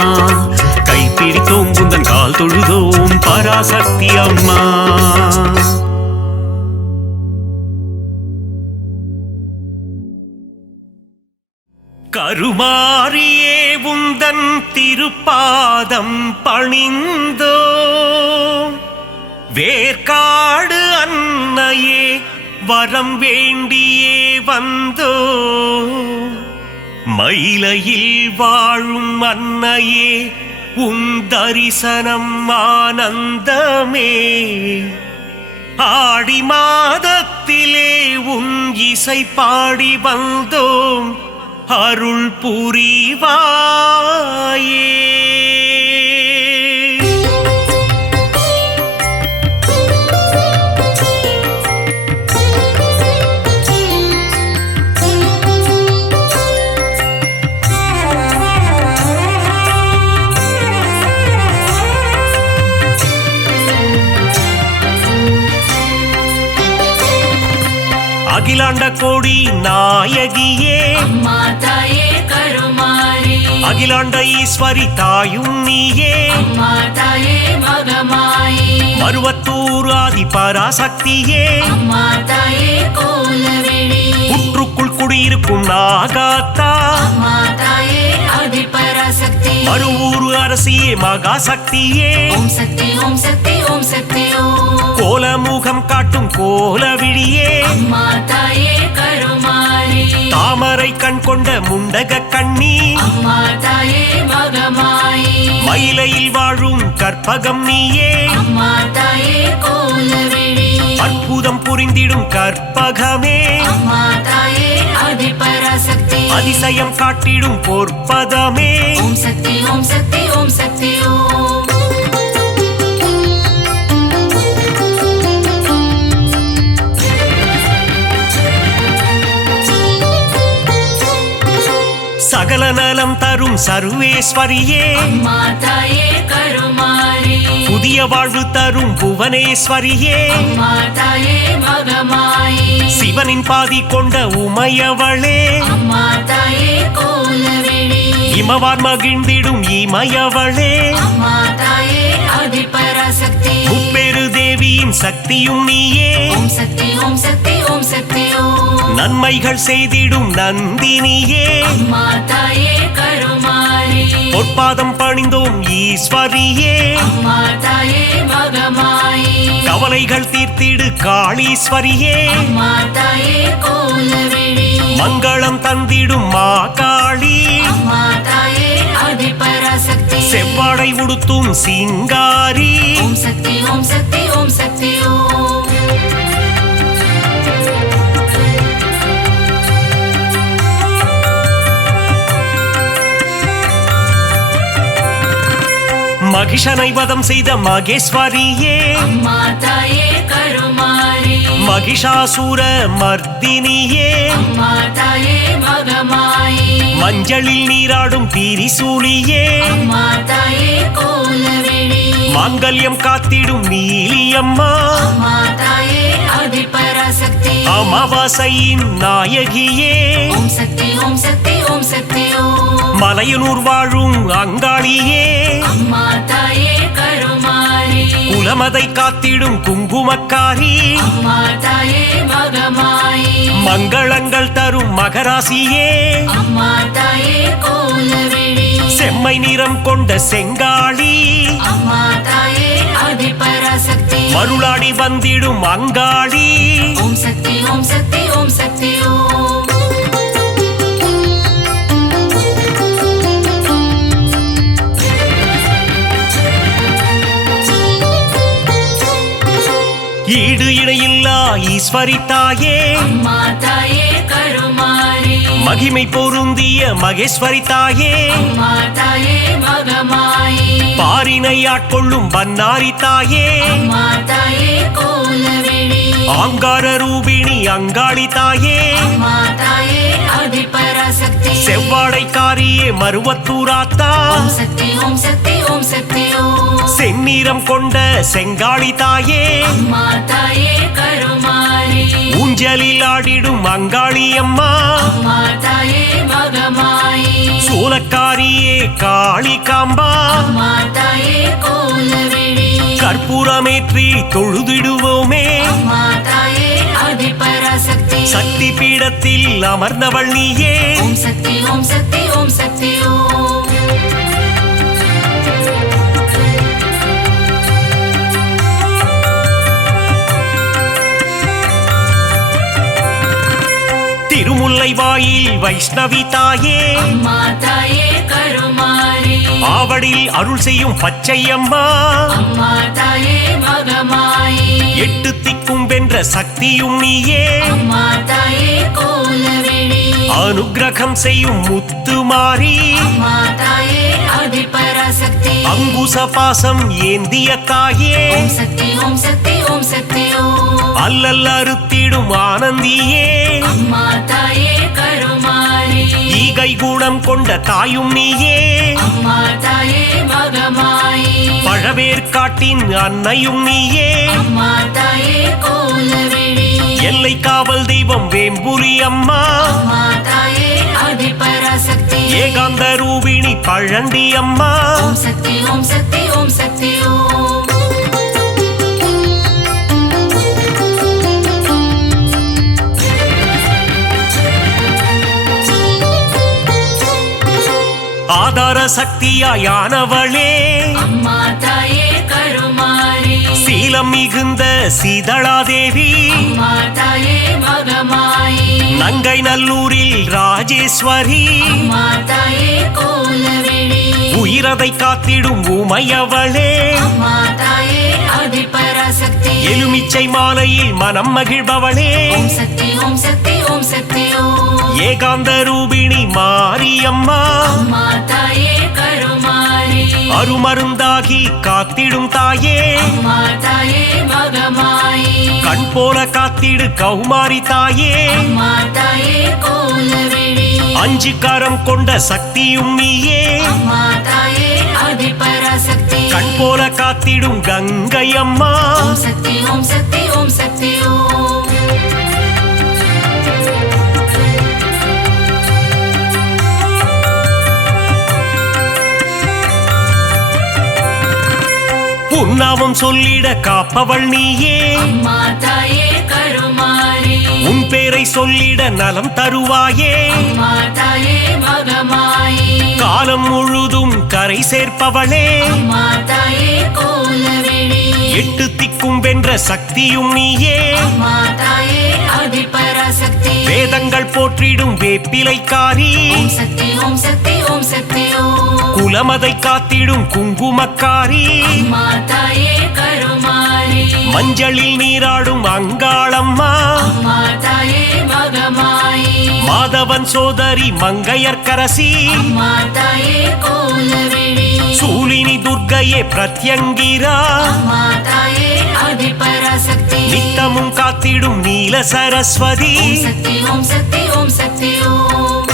கைப்பிடித்தோம் குந்தன் கால் தொழுதோம் பராசக்தி அம்மா கருமாரியே உந்தன் திருப்பாதம் பணிந்தோ வேர்க்காடு அன்னையே வரம் வேண்டியே வந்தோ மயிலையில் வாழும் அன்னையே உன் தரிசனம் ஆனந்தமே ஆடி மாதத்திலே உன் இசை பாடி வந்தோம் அருள் புரிவாயே அகிலாண்ட கோடி நாயகியே அம்மா தாயே கருமாரி அகிலாண்ட ஈஸ்வரி தாயும் நீயே அம்மா தாயே மகமாயி மருவத்தூர் ஆதி பராசக்தியே அம்மா தாயே கோலவிழி புற்றுக்குள் குடியிருக்கும் நாகாத்தா அம்மா தாயே ஆதி பராசக்தி மருவூர் அரசியே மகாசக்தியே ஓம் சக்தி ஓம் சக்தி ஓம் சக்தி ஓம் கோலமுகம் காட்டும் கோலவிழியே அம்மா தாயே கருமாரி தாமரை கண் கொண்ட முண்டக கண்ணி அம்மா தாயே மகமாயி மயிலையில் வாழும் கற்பகம் நீயே அம்மா தாயே கோலவிழி அற்புதம் புரிந்திடும் கற்பகமே அம்மா தாயே ஆதி பராசக்தி அதிசயம் காட்டிடும் பொற்பதமே ஓம் சக்தி ஓம் சக்தி ஓம் சக்தி ஓம் சகல நலம் தரும் சர்வேஸ்வரியே அம்மா தாயே கருமாரி புதிய வாழ்வு தரும் புவனேஸ்வரியே அம்மா தாயே மகமாயி சிவனின் பாதி கொண்ட உமையவளே அம்மா தாயே கோலவிழி இமவார் மகிழ்ந்திடும் இமயவளே அம்மா தாயே ஆதி பராசக்தி முப்பெரு தேவியின் சக்தியும் நீயே ஓம் சக்தி ஓம் சக்தி ஓம் சக்தி ஓம் நன்மைகள் செய்திடும் நந்தினியே அம்மா தாயே கருமாரி பொற்பாதம் பணிந்தோம் ஈஸ்வரியே அம்மா தாயே மகமாயி கவலைகள் தீர்த்திடு காளீஸ்வரியே அம்மா தாயே கோலவிழி மங்களம் தந்திடும் மாகாளி அம்மா தாயே ஆதி பராசக்தி செவ்வாடை உடுத்தும் சிங்காரி ஓம் சக்தி ஓம் சக்தி ஓம் சக்தி ஓம் மகிஷனை வதம் செய்த மகேஸ்வரியே அம்மா தாயே கருமாரி மகிஷாசூர மர்தினியே அம்மா தாயே மகமாயி மஞ்சளில் நீராடும் திரிசூலியே அம்மா தாயே கோலவிழி மாங்கல்யம் காத்திடும் நீலியம்மா அம்மா தாயே ஆதி பராசக்தி அமாவாசையின் நாயகியே ஓம் சக்தி ஓம் சக்தி ஓம் சக்தி ஓம் மலையனூர் வாழும் அங்காளியே அம்மா தாயே கருமாரி குலமதை காத்திடும் குங்குமக்காரி அம்மா தாயே மகமாயி மங்களங்கள் தரும் மகராசியே அம்மா தாயே கோலவிழி செம்மை நிறம் கொண்ட செங்காளி அம்மா தாயே ஆதி பராசக்தி மருளாடி வந்திடும் அங்காளி ஓம் சக்தி ஓம் சக்தி ஓம் சக்தி ஓம் ஈடு இணையில்லா ஈஸ்வரி தாயே அம்மா தாயே கருமாரி மகிமை பொருந்திய மகேஸ்வரி தாயே அம்மா தாயே மகமாயி பாரினை ஆட்கொள்ளும் பன்னாரி தாயே அம்மா தாயே கோலவிழி ஆங்கார ரூபிணி அங்காளி தாயே அம்மா தாயே ஆதிபராசக்தி செவ்வாடைக்காரியே மருவத்தூராத்தா ஓம் சக்தி ஓம் சக்தி ஓம் சக்தி ஓம் செந்நிறம் கொண்ட செங்காளி தாயே அம்மா தாயே கருமாரி ஊஞ்சலில் ஆடிடும் அங்காளி அம்மா அம்மா தாயே மகமாயி சூலக்காரியே காளி காம்பா அம்மா தாயே கோலவிழி கற்பூரமேற்றி தொழுதிடுவோமே அம்மா தாயே ஆதிபராசக்தி சக்தி பீடத்தில் அமர்ந்தவள் நீயே ஓம் சக்தி ஓம் சக்தி ஓம் சக்தி ஓம் திருமுல்லை வாயில் வைஷ்ணவி தாயே அம்மா தாயே கருமாரி ஆவடில் அருள் செய்யும் பச்சையம்மா அம்மா தாயே மகமாயி எட்டு திக்கும் வென்ற சக்தியும் நீயே அம்மா தாயே கோலவிழி அனுக்கிரகம் செய்யும் முத்துமாரி அம்மா தாயே ஆதிபராசக்தி அங்குச பாசம் ஏந்திய தாயே ஓம் சக்தி ஓம் சக்தி ஓம் சக்தி ஓம் அல்லல் அறுத்திடும் ஆனந்தியே அம்மா தாயே கருமாரி ஈகை குணம் கொண்ட தாயும் நீயே அம்மா தாயே மகமாயி பழவேற்காட்டின் அன்னையும் நீயே அம்மா தாயே கோலவிழி எல்லை காவல் தெய்வம் வேம்புரி அம்மா அம்மா தாயே ஆதிபராசக்தி ஏகாந்த ரூபிணி பழண்டி அம்மா ஓம் சக்தி ஓம் சக்தி ஓம் சக்தி ஓம் ஆதார சக்தியாயானவளே அம்மா தாயே கருமாரி சீலம் மிகுந்த சீதளாதேவி அம்மா தாயே மகமாயி நங்கை நல்லூரில் ராஜேஸ்வரி அம்மா தாயே கோலவிழி உயிரதை காத்திடும் உமையவளே அம்மா தாயே ஆதிபராசக்தி எலுமிச்சை மாலையில் மனம் மகிழ்பவளே ஓம் சக்தி ஓம் சக்தி ஓம் சக்தி ஓம் ஏகாந்த ரூபிணி மாரியம்மா அம்மா தாயே கருமாரி அருமருந்தாகி காத்திடும் தாயே அம்மா தாயே மகமாயி கண் போல காத்திடு கௌமாரி தாயே அம்மா தாயே கோலவிழி அஞ்சு கரம் கொண்ட சக்தியும் நீயே அம்மா தாயே ஆதிபராசக்தி கண் போல காத்திடும் கங்கை அம்மா ஓம் சக்தி ஓம் சக்தி ஓம் சக்தி ஓம் உன்னாமம் சொல்லிட காப்பவள் நீயே அம்மா தாயே கருமாரி உன் பேரை சொல்லிட நலம் தருவாயே அம்மா தாயே மகமாயி காலம் முழுதும் கரை சேர்ப்பவளே அம்மா தாயே கோலவிழி எட்டு திக்கும் வென்ற சக்தியும் நீயே அம்மா தாயே ஆதிபராசக்தி வேதங்கள் போற்றிடும் வேப்பிலைக்காரி ஓம் சக்தி ஓம் சக்தி ஓம் சக்தி ஓம் குலமதை காத்திடும் குங்குமக்காரி அம்மா தாயே கருமாரி மஞ்சளில் நீராடும் அங்காளம்மா அம்மா தாயே மகமாயி மாதவன் சோதரி மங்கையர்க்கரசி அம்மா தாயே கோலவிழி சூலினி துர்க்கையே பிரத்யங்கிரா அம்மா தாயே ஆதிபராசக்தி நித்தமும் காத்திடும் நீல சரஸ்வதி ஓம் சக்தி ஓம் சக்தி ஓம் சக்தி ஓம்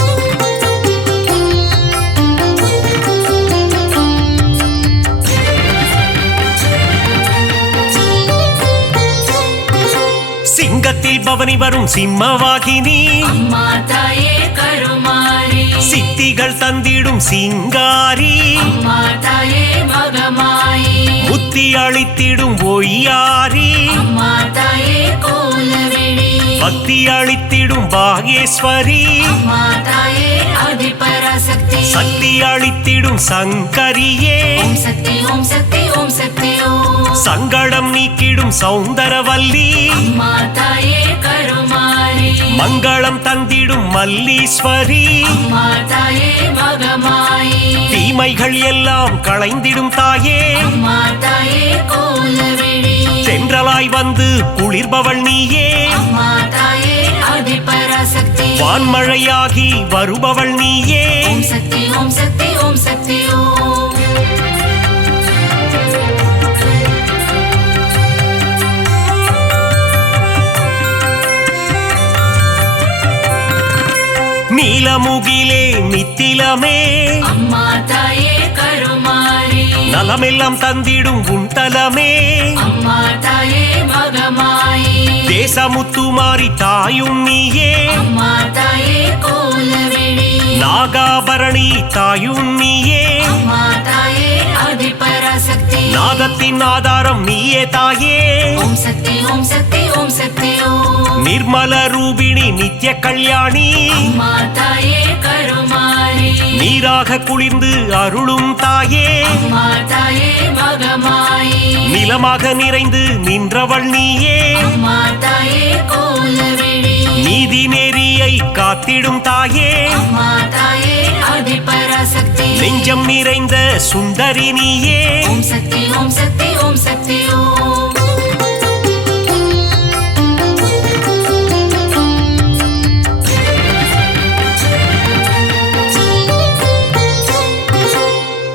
சிங்கத்தில் பவனி வரும் சிம்மவாகினி அம்மா தாயே கருமாரி சித்திகள் தந்திடும் சிங்காரி அம்மா தாயே மகமாயி புத்தி அளித்திடும் ஒய்யாரி அம்மா தாயே கோலவிழி பக்தி அளித்திடும் பாகேஸ்வரி அம்மா தாயே ஆதிபராசக்தி சக்தி அளித்திடும் சங்கரியே ஓம் சக்தி ஓம் சக்தி ஓம் சக்தி ஓம் சங்கடம் நீக்கிடும் சௌந்தரவல்லி அம்மா தாயே கருமாரி மங்களம் தந்திடும் மல்லீஸ்வரி அம்மா தாயே மகமாயி தீமைகள் எல்லாம் களைந்திடும் தாயே அம்மா தாயே கோலவிழி சென்ற நிழலாய் வந்து குளிர்பவள் நீயே அம்மா தாயே ஆதிபராசக்தி வான்மழையாகி வருபவள் நீயே ஓம் சக்தி ஓம் சக்தி ஓம் சக்தி ஓம் நீலமுகிலே நித்திலமே அம்மா தாயே கருமாரி நலமெல்லாம் தந்திடும் உன் தலமே அம்மா தாயே மகமாயி தேசமுத்துமாரி தாயும் நீயே அம்மா தாயே கோலவிழி நாகாபரணி தாயும் நீயே அம்மா தாயே ஆதிபராசக்தி நாதத்தின் ஆதாரம் நீயே தாயே ஓம் சக்தி ஓம் சக்தி ஓம் சக்தி ஓம் நிர்மல ரூபிணி நித்ய கல்யாணி அம்மா தாயே கருமாரி நீராக குளிர்ந்து அருளும் தாயே அம்மா தாயே மகமாயி நிலமாக நிறைந்து நின்றவள் நீயே அம்மா தாயே கோலவிழி நீதி நெறியை காத்திடும் தாயே அம்மா தாயே ஆதிபராசக்தி நெஞ்சம் நிறைந்த சுந்தரி நீயே ஓம் சக்தி ஓம் சக்தி ஓம் சக்தி ஓம்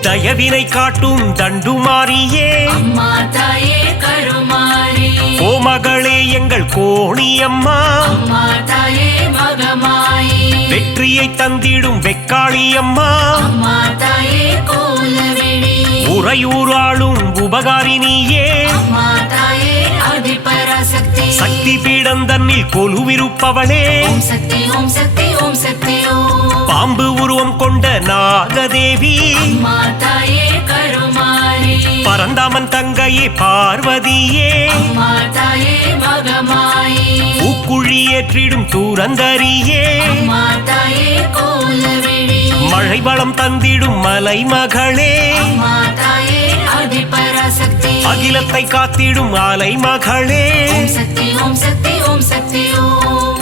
தயவினை காட்டும் தண்டுமாரியே அம்மா தாயே கருமாரி கோமகளே எங்கள் கோணியம்மா அம்மா தாயே மகமாயி வெற்றியை தந்திடும் வெக்காளியம்மா அம்மா தாயே கோலவிழி உறையூராளும் உபகாரினியே அம்மா தாயே ஆதிபராசக்தி சக்தி பீடம் தன்னில் கொலுவிருப்பவளே ஓம் சக்தி ஓம் சக்தி ஓம் சக்தி ஓம் பாம்பு உருவம் கொண்ட நாகதேவி அம்மா தாயே கருமாரி பரந்தாமன் தங்கையே பார்வதியே அம்மா தாயே மகமாயி பூக்குழி ஏற்றிடும் தூரந்தரியே அம்மா தாயே கோலவிழி மழை வளம் தந்திடும் மலைமகளே அம்மா தாயே ஆதிபராசக்தி அகிலத்தை காத்திடும் அலைமகளே ஓம் சக்தி ஓம் சக்தி ஓம் சக்தி ஓம்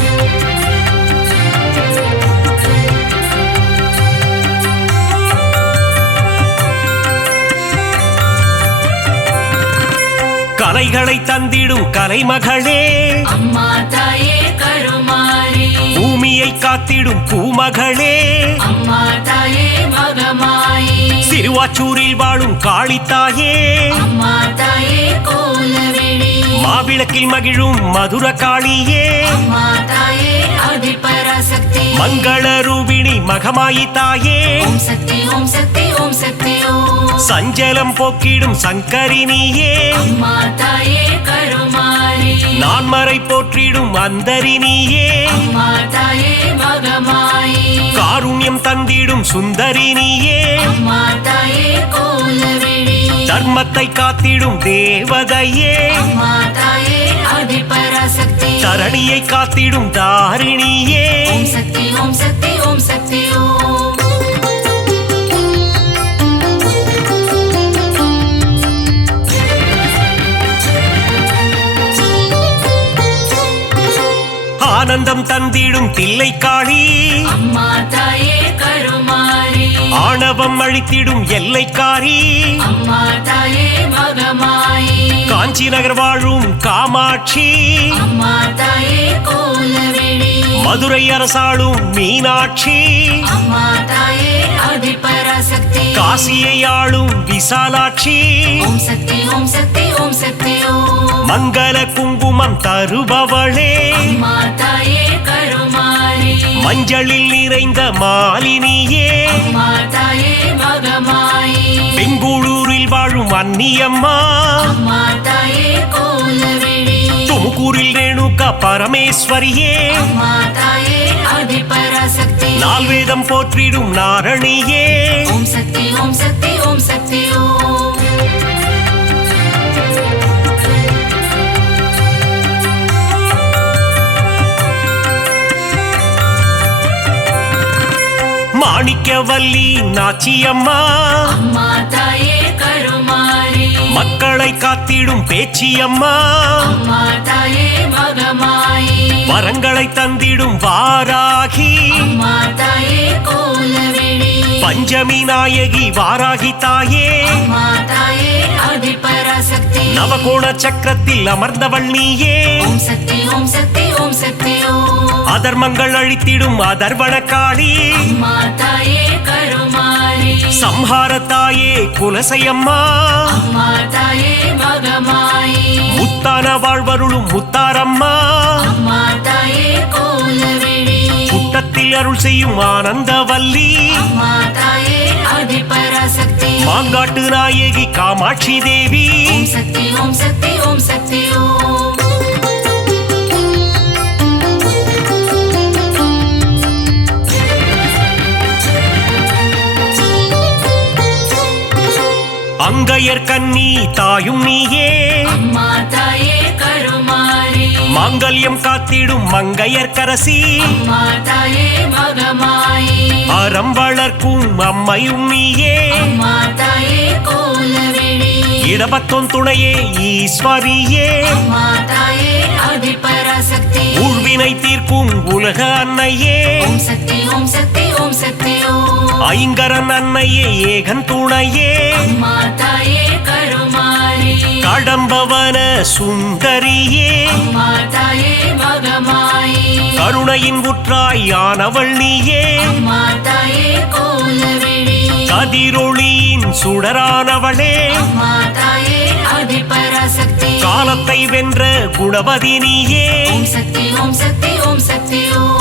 கலைகளை தந்திடும் கலைமகளே அம்மா தாயே கருமாரி பூமியை காத்திடும் பூமகளே அம்மா தாயே மகமாயி சிறுவாச்சூரில் வாழும் காளித்தாயே அம்மா தாயே கோலவிழி மாவிளக்கில் மகிழும் மதுர காளியே அம்மா தாயே ஆதிபராசக்தி மங்கள ரூபிணி மகமாயி தாயே ஓம் சக்தி ஓம் சக்தி ஓம் சக்தி ஓம் சஞ்சலம் போக்கிடும் சங்கரினியே அம்மா தாயே கருமாரி நான்மறை போற்றிடும் அந்தரினியே அம்மா தாயே மகமாயி காருண்யம் தந்திடும் சுந்தரினியே அம்மா தாயே கோலவிழி தர்மத்தை காத்திடும் தேவதையே அம்மா தாயே ஆதிபராசக்தி தரணியை காத்திடும் தாரிணியே ஓம் சக்தி ஓம் சக்தி ஓம் சக்தி ஓம் ஆனந்தம் தந்திடும் தில்லைக்காளி அம்மா தாயே கருமாரி ஆணவம் அழித்திடும் எல்லைக்காரி அம்மா தாயே மகமாயி காஞ்சி நகர் வாழும் காமாட்சி அம்மா தாயே கோலவிழி மதுரை அரசாளும் மீனாட்சி அம்மா தாயே ஆதிபராசக்தி காசியை ஆளும் விசாலாட்சி ஓம் சக்தி ஓம் சக்தி ஓம் சக்தி ஓம் மங்கள குங்குமம் தருபவளே அம்மா தாயே கருமாரி மஞ்சளில் நிறைந்த மாலினியே அம்மா தாயே மகமாயி பெங்களூரில் வாழும் அன்னியம்மா அம்மா தாயே கோலவிழி துமுக்கூரில் ரேணுகா பரமேஸ்வரியே அம்மா தாயே ஆதிபராசக்தி நால்வேதம் போற்றிடும் நாரணியே ஓம் சக்தி ஓம் சக்தி ஓம் சக்தி ஓம் மாணிக்கவல்லி நாச்சியம்மா அம்மா தாயே கருமாரி மக்களை காத்திடும் பேச்சியம்மா அம்மா தாயே மகமாயி வரங்களை தந்திடும் வாராகி அம்மா தாயே கோலவிழி பஞ்சமி நாயகி வாராகி தாயே அம்மா தாயே ஆதிபராசக்தி நவகோண சக்கரத்தில் அமர்ந்தவள் நீயே ஓம் சக்தி ஓம் சக்தி ஓம் சக்தி ஓம் அதர்மங்கள் அழித்திடும் அதர்வன காளி அம்மா தாயே கருமாரி சம்ஹார தாயே குலசையம்மா அம்மா தாயே மகமாயி முத்தான வாழ்வருளும் முத்தாரம்மா அம்மா தாயே கோலவிழி புட்டத்தில் அருள் செய்யும் ஆனந்தவல்லி அம்மா தாயே ஆதிபராசக்தி மாங்காட்டு நாயகி காமாட்சி தேவி ஓம் சக்தி ஓம் சக்தி ஓம் சக்தி ஓம் அங்கையர் கண்ணி தாயும் நீயே அம்மா தாயே கருமாரி மாங்கல்யம் காத்திடும் மங்கையர் கரசி அம்மா தாயே மகமாயி அறம் வளர்க்கும் அம்மையும் நீயே அம்மா தாயே கோலவிழி இடபத்தோன் துணையே ஈஸ்வரியே அம்மா தாயே ஆதிபராசக்தி ஊழ்வினை தீர்க்கும் உலக அன்னையே ஓம் சக்தி ஓம் சக்தி ஓம் சக்தி ஓம் ஐங்கரன் அன்னையே ஏகன் துணையே அம்மா தாயே கருமாரி கடம்பவன சுந்தரியே அம்மா தாயே மகமாயி கருணையின் உற்றாயானவள் நீயே அம்மா தாயே கோலவிழி கதிரொளியின் சுடரானவளே அம்மா தாயே ஆதிபராசக்தி காலத்தை வென்ற குணவதி நீயே ஓம் சக்தி ஓம் சக்தி ஓம் சக்தி ஓம்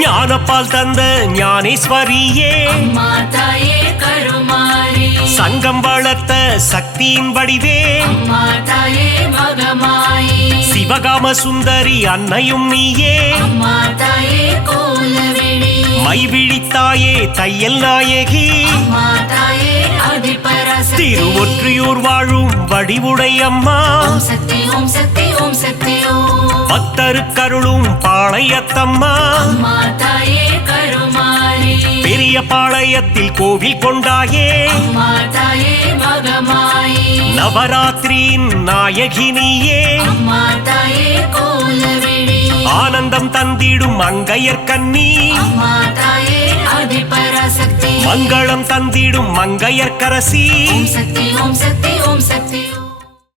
ஞானப்பால் தந்த ஞானேஸ்வரியே அம்மா தாயே கருமாரி சங்கம் வளர்த்த சக்தியின் வடிவே அம்மா தாயே மகமாயி சிவகாம சுந்தரி அன்னையும் நீயே அம்மா தாயே கோலவிழி மைவிழித்தாயே தையல் நாயகி அம்மா தாயே ஆதிபராசக்தி திருவொற்றியூர் வாழும் வடிவுடை அம்மா ஓம் சக்தி ஓம் சக்தி ஓம் சக்தி ஓம் பக்தருக்கருளும் பாளையத்தம்மா அம்மா தாயே கருமாரி பெரிய பாளையத்தில் கோவில் கொண்டாயே அம்மா தாயே மகமாயி நவராத்திரியின் நாயகினியே அம்மா தாயே கோலவிழி ஆனந்தம் தந்திடும் அங்கையர் கண்ணி அம்மா தாயே ஆதிபராசக்தி மங்களம் தந்திடும் மங்கையர் கரசி ஓம் சக்தி ஓம் சக்தி ஓம் சக்தி